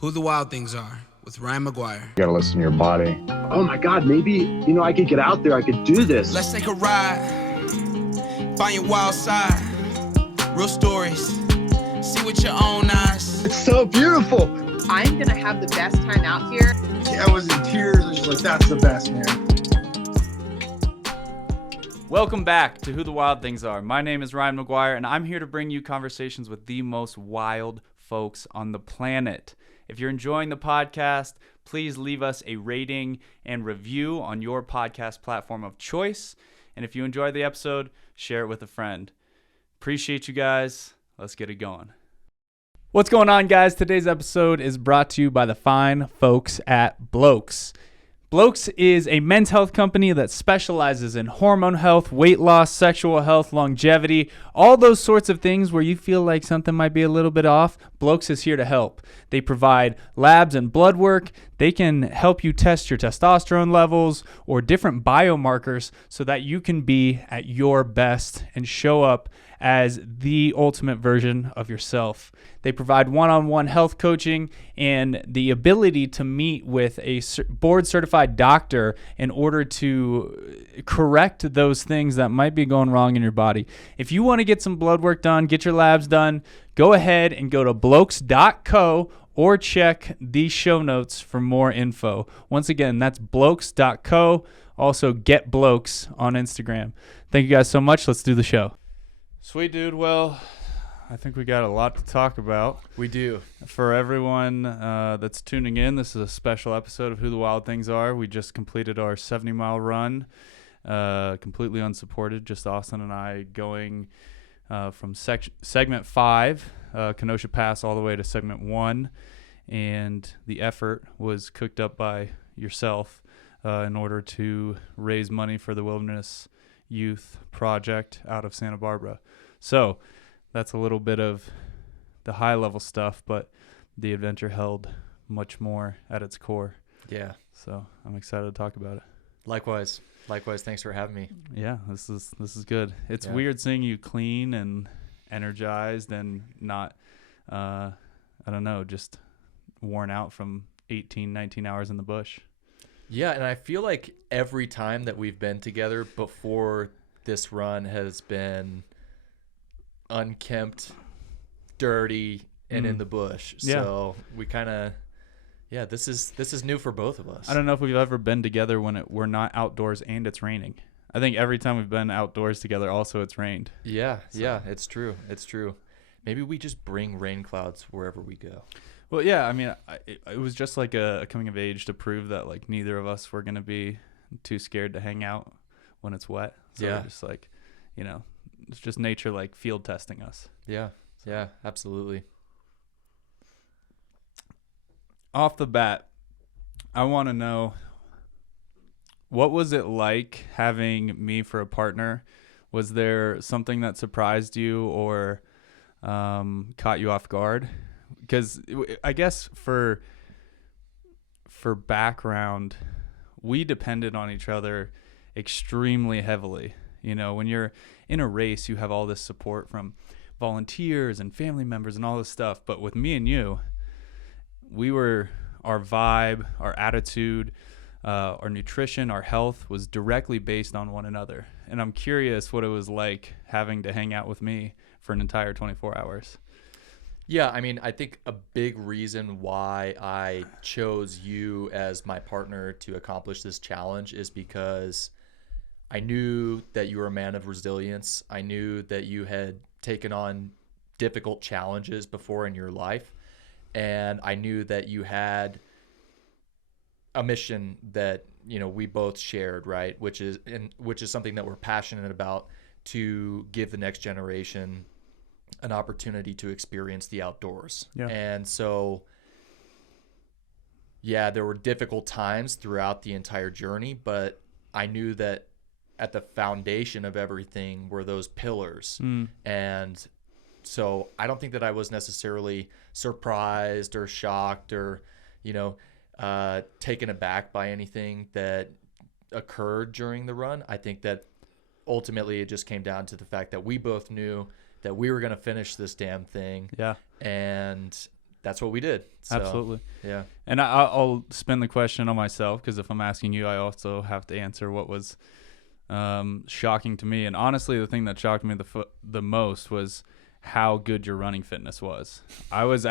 Who the Wild Things Are with Ryan McGuire. You gotta listen to your body. Oh my God, maybe, I could get out there, I could do this. Let's take a ride, find your wild side, real stories, see with your own eyes. It's so beautiful. I'm gonna have the best time out here. I was in tears. I was just like, that's the best, man. Welcome back to Who the Wild Things Are. My name is Ryan McGuire, and I'm here to bring you conversations with the most wild folks on the planet. If you're enjoying the podcast, please leave us a rating and review on your podcast platform of choice. And if you enjoyed the episode, share it with a friend. Appreciate you guys. Let's get it going. What's going on, guys? Today's episode is brought to you by the fine folks at Blokes. Blokes is a men's health company that specializes in hormone health, weight loss, sexual health, longevity, all those sorts of things where you feel like something might be a little bit off. Blokes is here to help. They provide labs and blood work. They can help you test your testosterone levels or different biomarkers so that you can be at your best and show up as the ultimate version of yourself. They provide one-on-one health coaching and the ability to meet with a board-certified doctor in order to correct those things that might be going wrong in your body. If you want to get some blood work done, get your labs done, go ahead and go to blokes.co or check the show notes for more info. Once again, that's blokes.co. Also, get Blokes on Instagram. Thank you guys so much. Let's do the show. Sweet, dude. Well, I think we got a lot to talk about. We do. For everyone that's tuning in, this is a special episode of Who the Wild Things Are. We just completed our 70-mile run, completely unsupported, just Austin and I going from segment 5, Kenosha Pass, all the way to segment 1. And the effort was cooked up by yourself in order to raise money for the Wilderness Youth Project out of Santa Barbara. So that's a little bit of the high level stuff, but the adventure held much more at its core. Yeah. So I'm excited to talk about it. Likewise. Thanks for having me. Yeah, this is good. It's weird seeing you clean and energized and not, I don't know, just worn out from 18, 19 hours in the bush. Yeah, and I feel like every time that we've been together before this run has been unkempt, dirty, and in the bush. So we kind of, this is new for both of us. I don't know if we've ever been together when we're not outdoors and it's raining. I think every time we've been outdoors together, also it's rained. Yeah, it's true. Maybe we just bring rain clouds wherever we go. Well, yeah, I mean, it was just like a coming of age to prove that like neither of us were going to be too scared to hang out when it's wet. So we're just like, it's just nature like field testing us. Yeah, absolutely. Off the bat, I want to know, what was it like having me for a partner? Was there something that surprised you or caught you off guard? Because I guess for background, we depended on each other extremely heavily. When you're in a race, you have all this support from volunteers and family members and all this stuff. But with me and you, our vibe, our attitude, our nutrition, our health was directly based on one another. And I'm curious what it was like having to hang out with me for an entire 24 hours. Yeah, I mean, I think a big reason why I chose you as my partner to accomplish this challenge is because I knew that you were a man of resilience. I knew that you had taken on difficult challenges before in your life. And I knew that you had a mission that, we both shared, right? Which is something that we're passionate about, to give the next generation an opportunity to experience the outdoors. Yeah. And so, there were difficult times throughout the entire journey, but I knew that at the foundation of everything were those pillars. And so I don't think that I was necessarily surprised or shocked or, taken aback by anything that occurred during the run. I think that ultimately it just came down to the fact that we both knew that we were going to finish this damn thing. Yeah. And that's what we did. So, Absolutely. Yeah. And I'll spin the question on myself, because if I'm asking you, I also have to answer what was shocking to me. And honestly, the thing that shocked me the most was how good your running fitness was. I was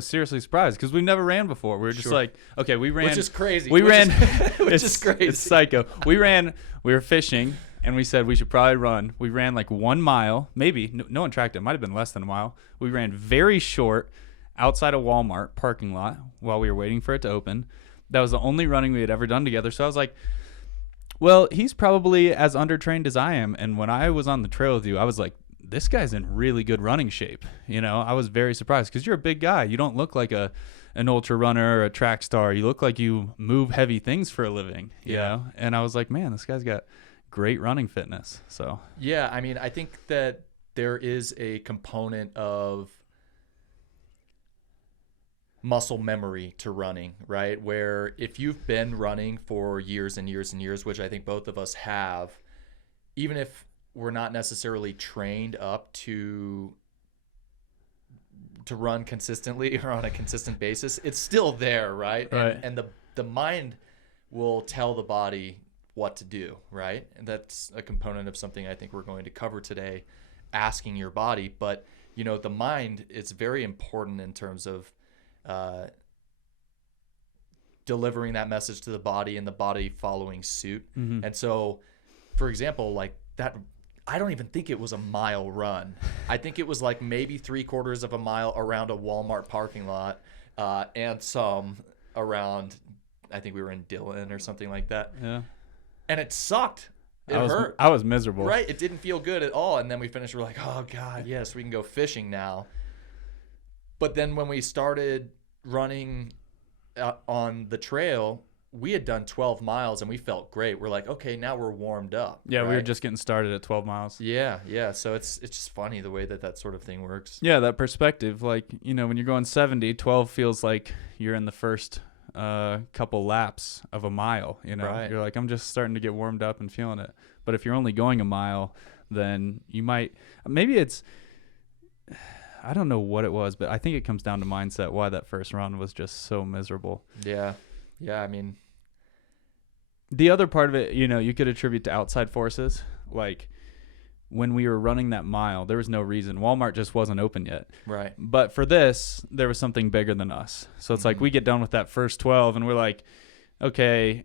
seriously surprised, because we never ran before. We were just like, okay, we ran. Which is crazy. We ran. Which is crazy. It's psycho. We were fishing, and we said we should probably run. We ran like 1 mile, maybe. No one tracked it. It might have been less than a mile. We ran very short outside a Walmart parking lot while we were waiting for it to open. That was the only running we had ever done together. So I was like, well, he's probably as undertrained as I am. And when I was on the trail with you, I was like, this guy's in really good running shape. You know, I was very surprised, because you're a big guy. You don't look like an ultra runner or a track star. You look like you move heavy things for a living, you know? And I was like, man, this guy's got great running fitness. So yeah, I mean, I think that there is a component of muscle memory to running, right? Where if you've been running for years and years and years, which I think both of us have, even if we're not necessarily trained up to run consistently or on a consistent basis, it's still there, right? And the mind will tell the body what to do, right? And that's a component of something I think we're going to cover today, asking your body. But, you know, the mind is very important in terms of delivering that message to the body and the body following suit. Mm-hmm. And so, for example, like that, I don't even think it was a mile run. I think it was like maybe 3/4 of a mile around a Walmart parking lot, and some around, I think we were in Dillon or something like that. yeah, And it sucked. It hurt. I was miserable. Right? It didn't feel good at all. And then we finished, we're like, oh God, yes, we can go fishing now. But then when we started running on the trail, we had done 12 miles and we felt great. We're like, okay, now we're warmed up. Yeah, right? we were just getting started at 12 miles. Yeah. So it's just funny the way that sort of thing works. Yeah, that perspective. Like, you know, when you're going 70, 12 feels like you're in the first couple laps of a mile, you know. Right. You're like, I'm just starting to get warmed up and feeling it. But if you're only going a mile, then you might, maybe it's, I don't know what it was, but I think it comes down to mindset, why that first run was just so miserable. Yeah, I mean, the other part of it, you know, you could attribute to outside forces. Like when we were running that mile, there was no reason. Walmart just wasn't open yet. right. But for this, there was something bigger than us. So it's like we get done with that first 12 and we're like, okay,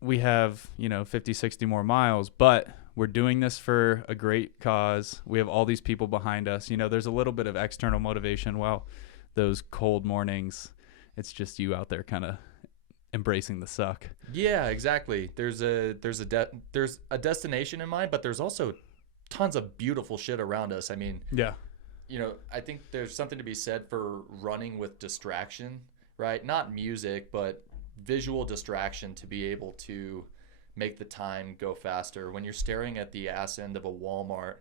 we have, you know, 50, 60 more miles, but we're doing this for a great cause. We have all these people behind us. You know, there's a little bit of external motivation. Well, those cold mornings, it's just you out there kind of embracing the suck. Yeah, exactly. There's a destination in mind, but there's also tons of beautiful shit around us. I mean, Yeah. you know, I think there's something to be said for running with distraction, right? Not music, but visual distraction to be able to make the time go faster. When you're staring at the ass end of a Walmart,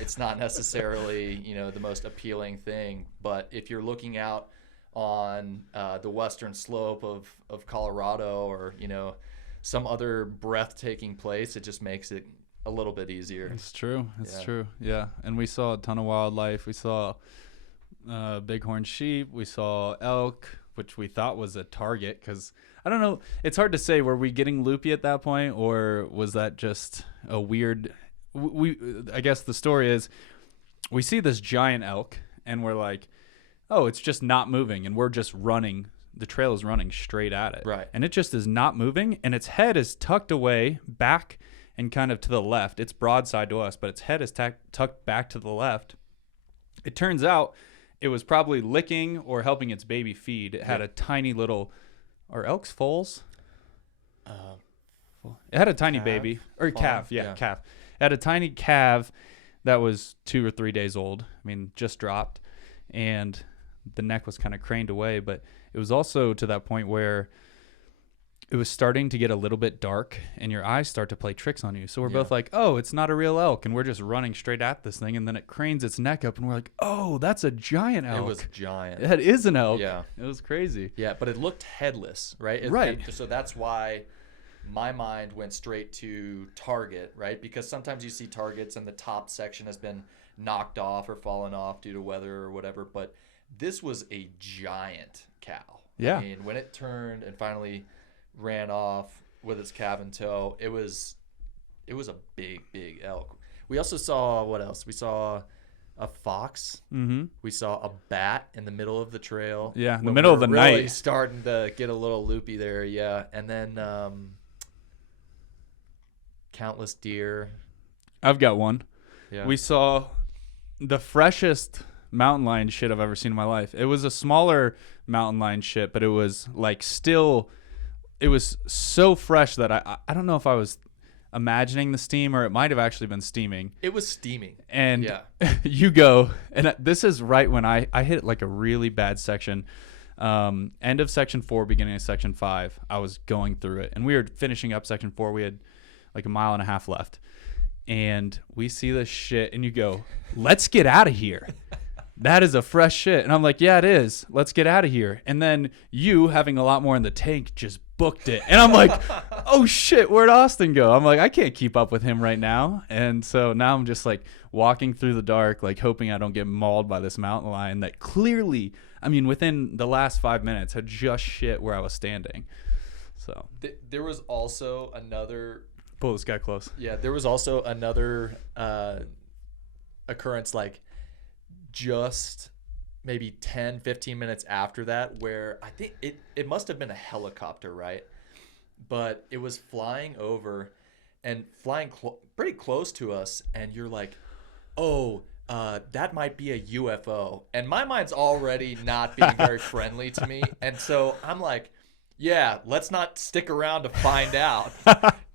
it's not necessarily, you know, the most appealing thing. But if you're looking out on the western slope of Colorado, or, you know, some other breathtaking place, it just makes it a little bit easier. It's true. It's Yeah. true. Yeah. And we saw a ton of wildlife. We saw bighorn sheep. We saw elk, which we thought was a target, because I don't know. It's hard to say. Were we getting loopy at that point, or was that just a weird? I guess the story is we see this giant elk and we're like, oh, it's just not moving, and we're just running. The trail is running straight at it, Right. And it just is not moving, and its head is tucked away back and kind of to the left. It's broadside to us, but its head is tucked back to the left. It turns out it was probably licking or helping its baby feed. It had a tiny little, are elks foals? It had a tiny calf? baby, or Fawn? calf, Yeah. calf. It had a tiny calf that was 2 or 3 days old. I mean, just dropped, and the neck was kind of craned away. But it was also to that point where it was starting to get a little bit dark, and your eyes start to play tricks on you. So we're both like, oh, it's not a real elk, and we're just running straight at this thing, and then it cranes its neck up, and we're like, oh, that's a giant elk. It was giant. That is an elk. Yeah. It was crazy. Yeah, but it looked headless, right? Right. And so that's why my mind went straight to target, right? Because sometimes you see targets and the top section has been knocked off or fallen off due to weather or whatever, but this was a giant cow. Yeah. I mean, when it turned and finally ran off with its calf in tow, it was a big elk. We also saw, what else? We saw a fox. Mm-hmm. We saw a bat in the middle of the trail. Yeah, in the when middle we of the were really night. starting to get a little loopy there, yeah. And then countless deer. I've got one. Yeah. We saw the freshest mountain lion shit I've ever seen in my life. It was a smaller mountain lion shit, but it was like it was so fresh that I don't know if I was imagining the steam or it might have actually been steaming. It was steaming. And yeah. you go, and this is right when I hit like a really bad section. End of section 4, beginning of section 5. I was going through it, and we were finishing up section 4. We had like a mile and a half left, and we see this shit, and you go, let's get out of here. That is a fresh shit. And I'm like, yeah, it is. Let's get out of here. And then you, having a lot more in the tank, just booked it. And I'm like, oh shit, where'd Austin go? I'm like, I can't keep up with him right now. And so now I'm just like walking through the dark, like hoping I don't get mauled by this mountain lion that clearly, I mean, within the last 5 minutes had just shit where I was standing. So There was also another... Pull this guy close. Yeah, there was also another occurrence like just maybe 10, 15 minutes after that where I think it must have been a helicopter, right? But it was flying over and flying pretty close to us, and you're like, oh, that might be a UFO. And my mind's already not being very friendly to me. And so I'm like, yeah, let's not stick around to find out.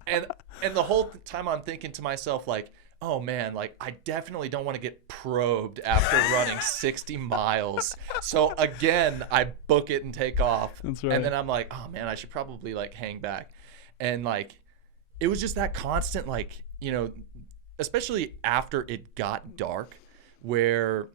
And the whole time I'm thinking to myself, like, oh man, like I definitely don't want to get probed after running 60 miles. So again, I book it and take off. That's right. And then I'm like, oh man, I should probably like hang back. And like, it was just that constant, like, you know, especially after it got dark, where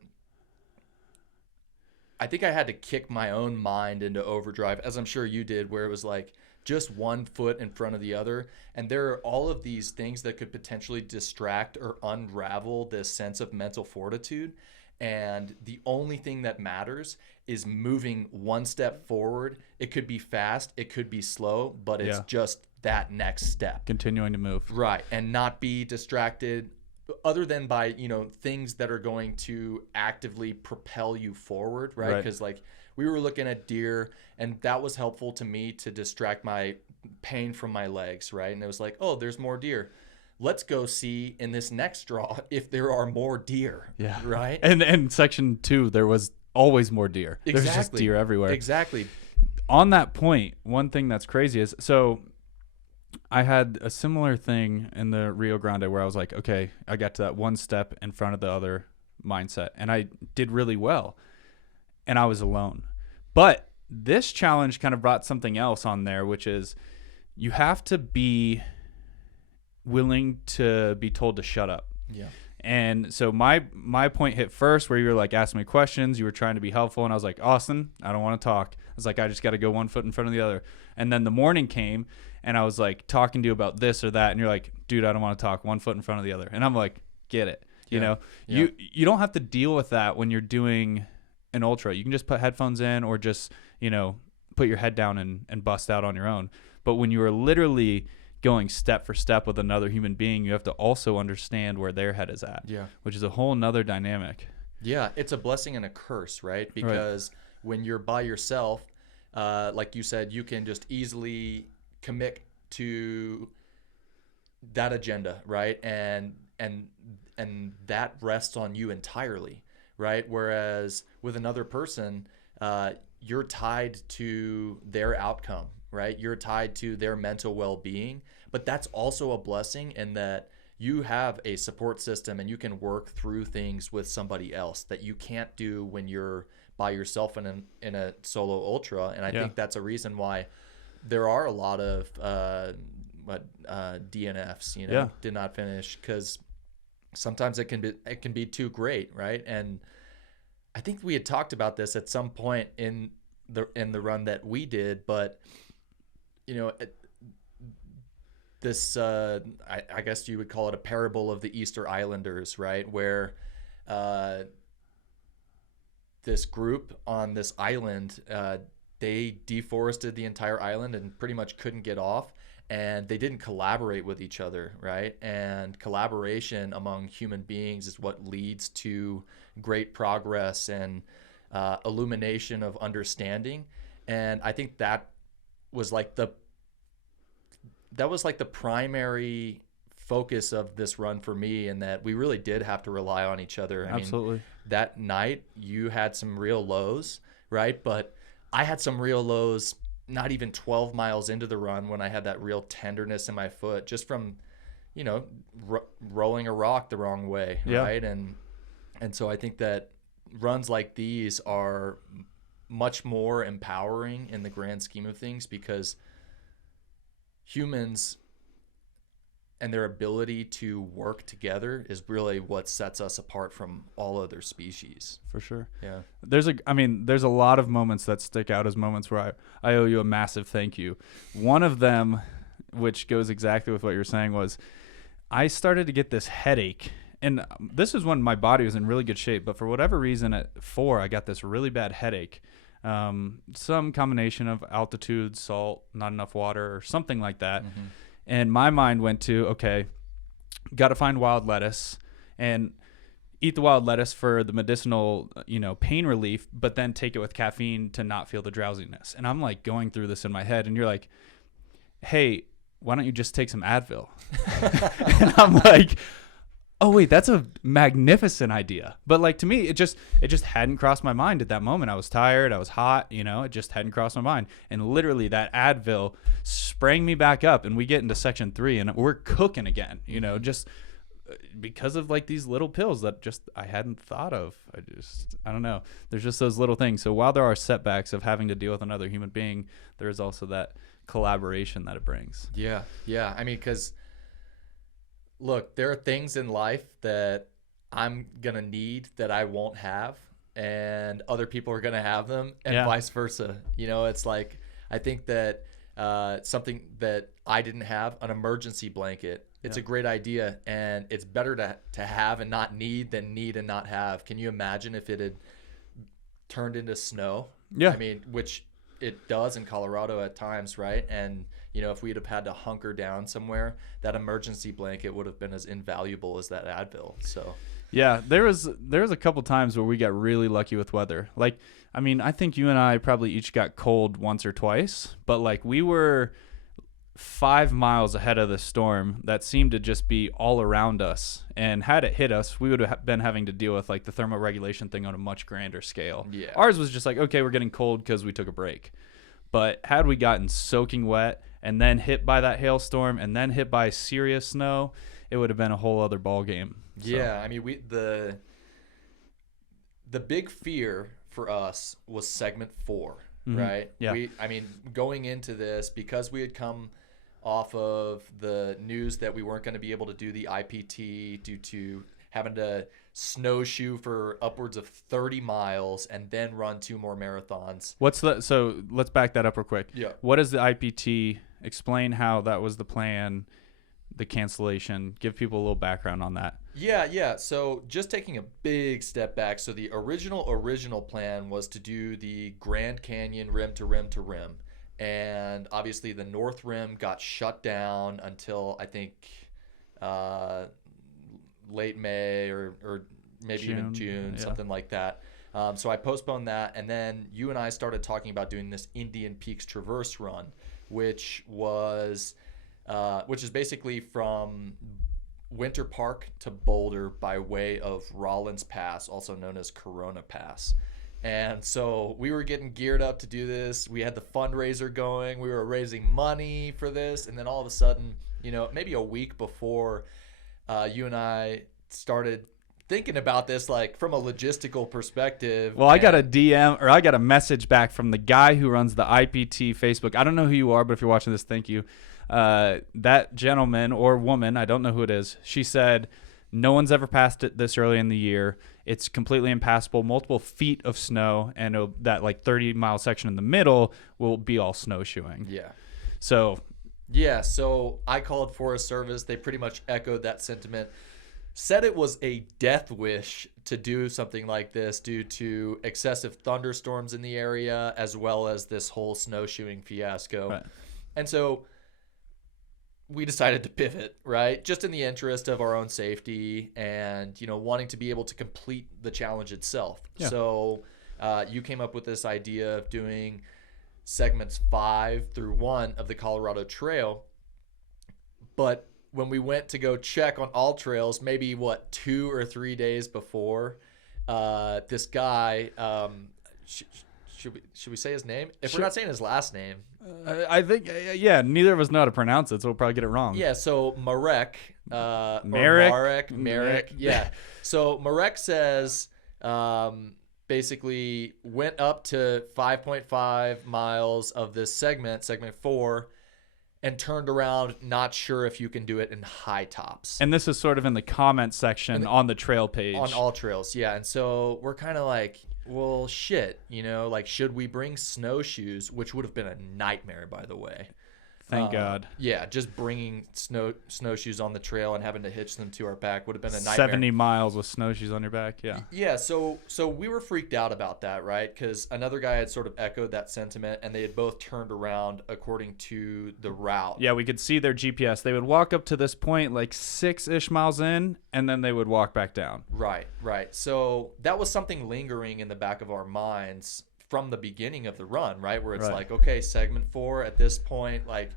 I think I had to kick my own mind into overdrive, as I'm sure you did, where it was like, just one foot in front of the other, and there are all of these things that could potentially distract or unravel this sense of mental fortitude, and the only thing that matters is moving one step forward. It could be fast, it could be slow, but it's just that next step, continuing to move, right? And not be distracted other than by, you know, things that are going to actively propel you forward, right? Because like we were looking at deer, and that was helpful to me to distract my pain from my legs, right? And it was like, oh, there's more deer. Let's go see in this next draw if there are more deer. Yeah. Right? And section 2, there was always more deer. Exactly. There's just deer everywhere. Exactly. On that point, one thing that's crazy is, so I had a similar thing in the Rio Grande where I was like, okay, I got to that one step in front of the other mindset, and I did really well, and I was alone. But this challenge kind of brought something else on there, which is you have to be willing to be told to shut up. Yeah. And so my point hit first where you were like asking me questions, you were trying to be helpful, and I was like, Austin, I don't want to talk. I was like, I just got to go one foot in front of the other. And then the morning came, and I was like talking to you about this or that, and you're like, dude, I don't want to talk, one foot in front of the other. And I'm like, get it. You know, you don't have to deal with that when you're doing an ultra. You can just put headphones in or just, you know, put your head down and bust out on your own. But when you are literally going step for step with another human being, you have to also understand where their head is at, which is a whole nother dynamic. Yeah, it's a blessing and a curse, right? Because when you're by yourself, like you said, you can just easily commit to that agenda, right? And that rests on you entirely, right? Whereas with another person, you're tied to their outcome, right? You're tied to their mental well-being, but that's also a blessing in that you have a support system and you can work through things with somebody else that you can't do when you're by yourself in a solo ultra. And I think that's a reason why there are a lot of DNFs, you know, did not finish, because sometimes it can be too great, right? And I think we had talked about this at some point in the run that we did, but you know, this I guess you would call it a parable of the Easter Islanders, right? Where this group on this island, they deforested the entire island and pretty much couldn't get off. And they didn't collaborate with each other, right? And collaboration among human beings is what leads to great progress and illumination of understanding. And I think that was like the primary focus of this run for me, and that we really did have to rely on each other. I Absolutely. mean, that night you had some real lows, right? But I had some real lows not even 12 miles into the run, when I had that real tenderness in my foot just from, rolling a rock the wrong way. Yeah. Right. And so I think that runs like these are much more empowering in the grand scheme of things, because humans and their ability to work together is really what sets us apart from all other species. For sure. Yeah. There's a lot of moments that stick out as moments where I owe you a massive thank you. One of them, which goes exactly with what you're saying, was I started to get this headache. And this is when my body was in really good shape. But for whatever reason, at 4, I got this really bad headache. Some combination of altitude, salt, not enough water, or something like that. Mm-hmm. And my mind went to, okay, got to find wild lettuce and eat the wild lettuce for the medicinal, pain relief, but then take it with caffeine to not feel the drowsiness. And I'm like going through this in my head, and you're like, hey, why don't you just take some Advil? And I'm like, oh wait, that's a magnificent idea. But like, to me, it just hadn't crossed my mind at that moment. I was tired, I was hot, it just hadn't crossed my mind. And literally that Advil sprang me back up, and we get into section 3 and we're cooking again, just because of like these little pills that just I hadn't thought of. I don't know. There's just those little things. So while there are setbacks of having to deal with another human being, there is also that collaboration that it brings. Yeah. Yeah. I mean, because look, there are things in life that I'm going to need that I won't have, and other people are going to have them, and vice versa. It's like, I think that something that I didn't have, an emergency blanket, it's a great idea, and it's better to have and not need than need and not have. Can you imagine if it had turned into snow? Yeah. I mean, which it does in Colorado at times, right? And if we'd have had to hunker down somewhere, that emergency blanket would have been as invaluable as that Advil. So yeah, there was a couple times where we got really lucky with weather. Like, I mean, I think you and I probably each got cold once or twice, but like we were 5 miles ahead of the storm that seemed to just be all around us. And had it hit us, we would have been having to deal with like the thermoregulation thing on a much grander scale. Yeah. Ours was just like, okay, we're getting cold because we took a break. But had we gotten soaking wet and then hit by that hailstorm and then hit by serious snow, it would have been a whole other ball game. So. Yeah, I mean, the big fear for us was segment 4, right? Yeah. Going into this, because we had come off of the news that we weren't going to be able to do the IPT due to having to snowshoe for upwards of 30 miles and then run 2 more marathons. So let's back that up real quick. Yeah. What is the IPT? Explain how that was the plan, the cancellation. Give people a little background on that. Yeah. So just taking a big step back. So the original plan was to do the Grand Canyon rim to rim to rim. And obviously the North Rim got shut down until I think late May or maybe even June, something like that. So I postponed that, and then you and I started talking about doing this Indian Peaks Traverse run, which is basically from Winter Park to Boulder by way of Rollins Pass, also known as Corona Pass. And so we were getting geared up to do this. We had the fundraiser going. We were raising money for this. And then all of a sudden, maybe a week before you and I started thinking about this, like from a logistical perspective. Well, I got a DM, or I got a message back from the guy who runs the IPT Facebook. I don't know who you are, but if you're watching this, thank you. That gentleman or woman, I don't know who it is, she said, no one's ever passed it this early in the year. It's completely impassable, multiple feet of snow, and that like 30-mile section in the middle will be all snowshoeing. Yeah. So I called Forest Service. They pretty much echoed that sentiment. said it was a death wish to do something like this due to excessive thunderstorms in the area, as well as this whole snowshoeing fiasco. Right. And so we decided to pivot, right? Just in the interest of our own safety and, wanting to be able to complete the challenge itself. Yeah. So you came up with this idea of doing segments 5 through 1 of the Colorado Trail. But when we went to go check on all trails, maybe 2 or 3 days before, this guy, should we say his name? If we're not saying his last name, I think, neither of us know how to pronounce it, so we'll probably get it wrong. yeah. So Marek, Marek. yeah. So Marek says, basically went up to 5.5 miles of this segment 4, and turned around, not sure if you can do it in high tops. And this is sort of in the comment section on the trail page. On all trails, yeah. And so we're kind of like, well, shit, should we bring snowshoes, which would have been a nightmare, by the way. Thank God. Yeah, just bringing snowshoes on the trail and having to hitch them to our back would have been a nightmare. 70 miles with snowshoes on your back, yeah. Yeah, so we were freaked out about that, right? Because another guy had sort of echoed that sentiment, and they had both turned around according to the route. Yeah, we could see their GPS. They would walk up to this point like 6-ish miles in, and then they would walk back down. Right. So that was something lingering in the back of our minds from the beginning of the run, right? Where it's Right. like, okay, segment 4 at this point, like,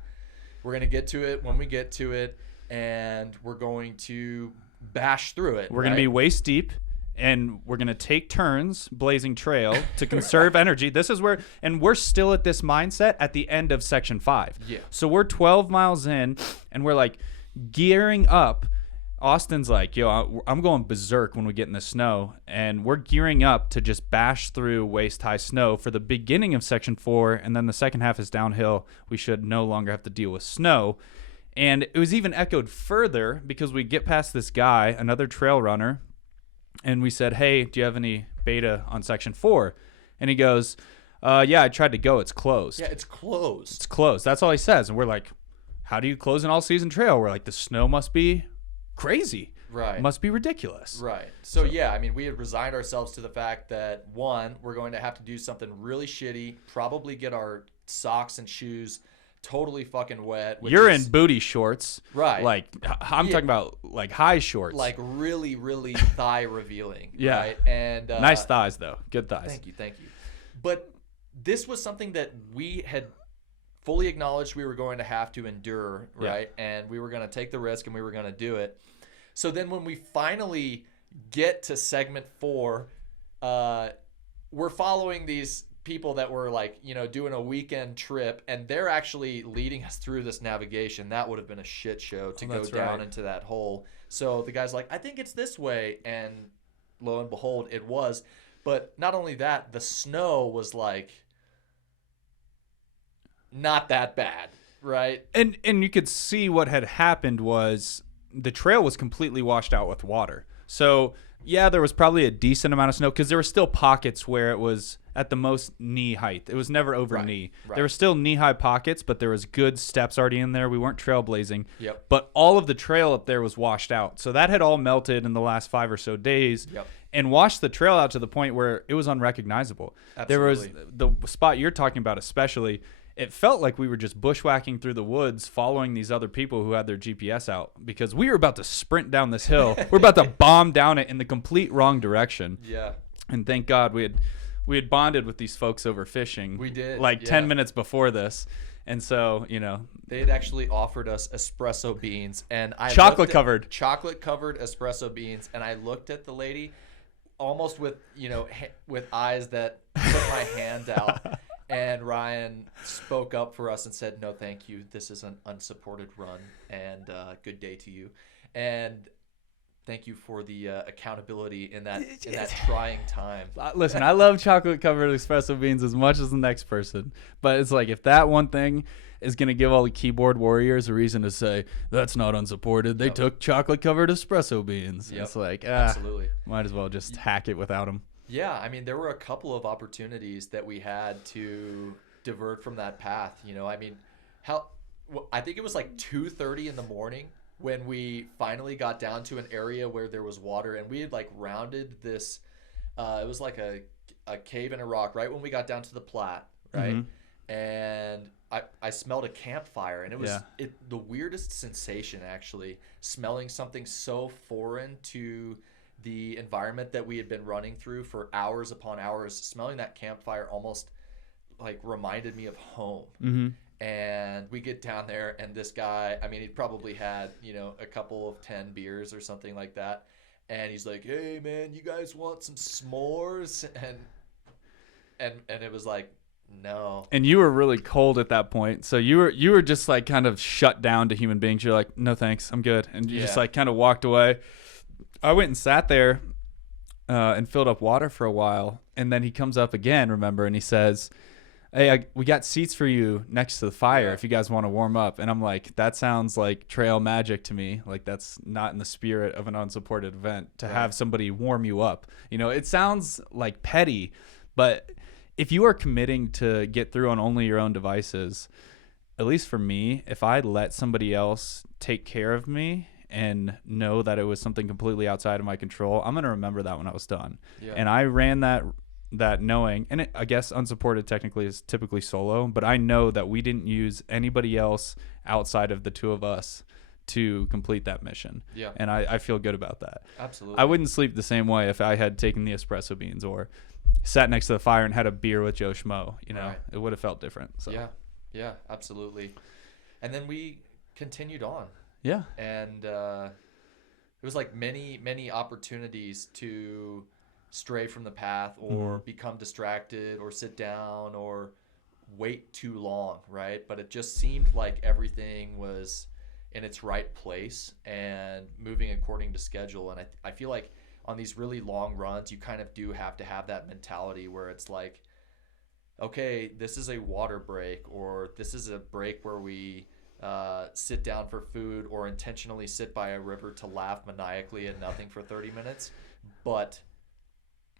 we're going to get to it when we get to it, and we're going to bash through it. We're going to be waist deep, and we're going to take turns blazing trail to conserve energy. This is where, and we're still at this mindset at the end of section 5. Yeah. So we're 12 miles in, and we're like gearing up. Austin's like, yo, I'm going berserk when we get in the snow, and we're gearing up to just bash through waist-high snow for the beginning of Section 4, and then the second half is downhill. We should no longer have to deal with snow. And it was even echoed further because we get past this guy, another trail runner, and we said, hey, do you have any beta on Section 4? And he goes, yeah, I tried to go. It's closed. Yeah, it's closed. It's closed. That's all he says. And we're like, how do you close an all-season trail? We're like, the snow must be crazy. Right. Must be ridiculous. Right. So yeah, I mean, we had resigned ourselves to the fact that, one, we're going to have to do something really shitty, probably get our socks and shoes totally fucking wet. You're in booty shorts. Right. Like, I'm talking about like high shorts. Like really, really thigh revealing. Yeah. Right. And nice thighs though. Good thighs. Thank you. But this was something that we had fully acknowledged we were going to have to endure, right? Yeah. And we were going to take the risk and we were going to do it. So then when we finally get to segment 4, we're following these people that were like, doing a weekend trip, and they're actually leading us through this navigation. That would have been a shit show to go down into that hole. So the guy's like, I think it's this way. And lo and behold, it was. But not only that, the snow was like not that bad, right? And you could see what had happened was the trail was completely washed out with water. So yeah, there was probably a decent amount of snow because there were still pockets where it was at the most knee height. It was never over knee. Right. There were still knee-high pockets, but there was good steps already in there. We weren't trailblazing. Yep. But all of the trail up there was washed out. So that had all melted in the last 5 or so days. Yep. And washed the trail out to the point where it was unrecognizable. Absolutely. There was the spot you're talking about especially. It felt like we were just bushwhacking through the woods following these other people who had their GPS out because we were about to sprint down this hill. We're about to bomb down it in the complete wrong direction. Yeah. And thank God we had bonded with these folks over fishing. We did. Like 10 minutes before this. And so, they had actually offered us espresso beans, and I chocolate covered espresso beans, and I looked at the lady almost with, with eyes that put my hand out. And Ryan spoke up for us and said, no, thank you. This is an unsupported run, and good day to you. And thank you for the accountability in that trying time. Listen, I love chocolate covered espresso beans as much as the next person. But it's like, if that one thing is going to give all the keyboard warriors a reason to say, that's not unsupported. They took chocolate covered espresso beans. Yep. It's like, absolutely. Might as well just hack it without them. Yeah, I mean, there were a couple of opportunities that we had to divert from that path. I mean, I think it was like 2:30 in the morning when we finally got down to an area where there was water, and we had like rounded this, it was like a cave in a rock right when we got down to the Platte, right? And I smelled a campfire, and it was the weirdest sensation, actually, smelling something so foreign to the environment that we had been running through for hours upon hours. Smelling that campfire almost like reminded me of home. And we get down there, and this guy, I mean, he probably had, a couple of 10 beers or something like that. And he's like, "Hey man, you guys want some s'mores?" And it was like, no. And you were really cold at that point. So you were just like kind of shut down to human beings. You're like, "No thanks, I'm good." And you just like kind of walked away. I went and sat there and filled up water for a while. And then he comes up again, remember, and he says, "Hey, we got seats for you next to the fire if you guys want to warm up." And I'm like, that sounds like trail magic to me. Like, that's not in the spirit of an unsupported event to have somebody warm you up. It sounds like petty, but if you are committing to get through on only your own devices, at least for me, if I let somebody else take care of me and know that it was something completely outside of my control, I'm going to remember that when I was done. And I ran that knowing, and I guess unsupported technically is typically solo, but I know that we didn't use anybody else outside of the two of us to complete that mission. And I feel good about that. Absolutely. I wouldn't sleep the same way if I had taken the espresso beans or sat next to the fire and had a beer with Joe Schmo. It would have felt different. So. Yeah, absolutely. And then we continued on. And it was like many opportunities to stray from the path or become distracted or sit down or wait too long, right? But it just seemed like everything was in its right place and moving according to schedule. And I feel like on these really long runs, you kind of do have to have that mentality where it's like, okay, this is a water break, or this is a break where we sit down for food or intentionally sit by a river to laugh maniacally at nothing for 30 minutes. But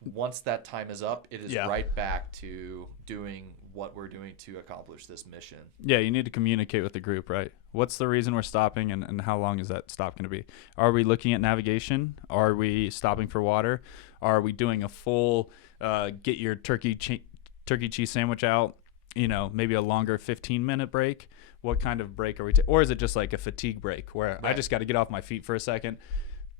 once that time is up, it is right back to doing what we're doing to accomplish this mission. Yeah, you need to communicate with the group, right? What's the reason we're stopping, and how long is that stop going to be? Are we looking at navigation? Are we stopping for water? Are we doing a full get your turkey cheese sandwich out, maybe a longer 15-minute break? What kind of break are we or is it just like a fatigue break where I just got to get off my feet for a second,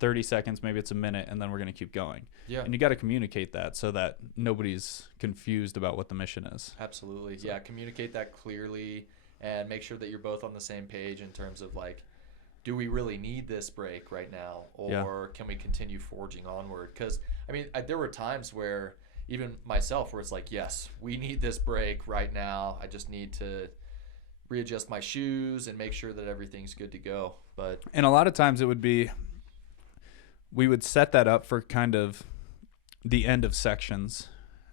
30 seconds, maybe it's a minute, and then we're going to keep going. And you got to communicate that so that nobody's confused about what the mission is. Absolutely. So. Communicate that clearly and make sure that you're both on the same page in terms of like, do we really need this break right now, or can we continue forging onward? Because I mean, there were times where even myself where it's like, yes, we need this break right now. I just need to readjust my shoes and make sure that everything's good to go. And a lot of times it would be, we would set that up for kind of the end of sections,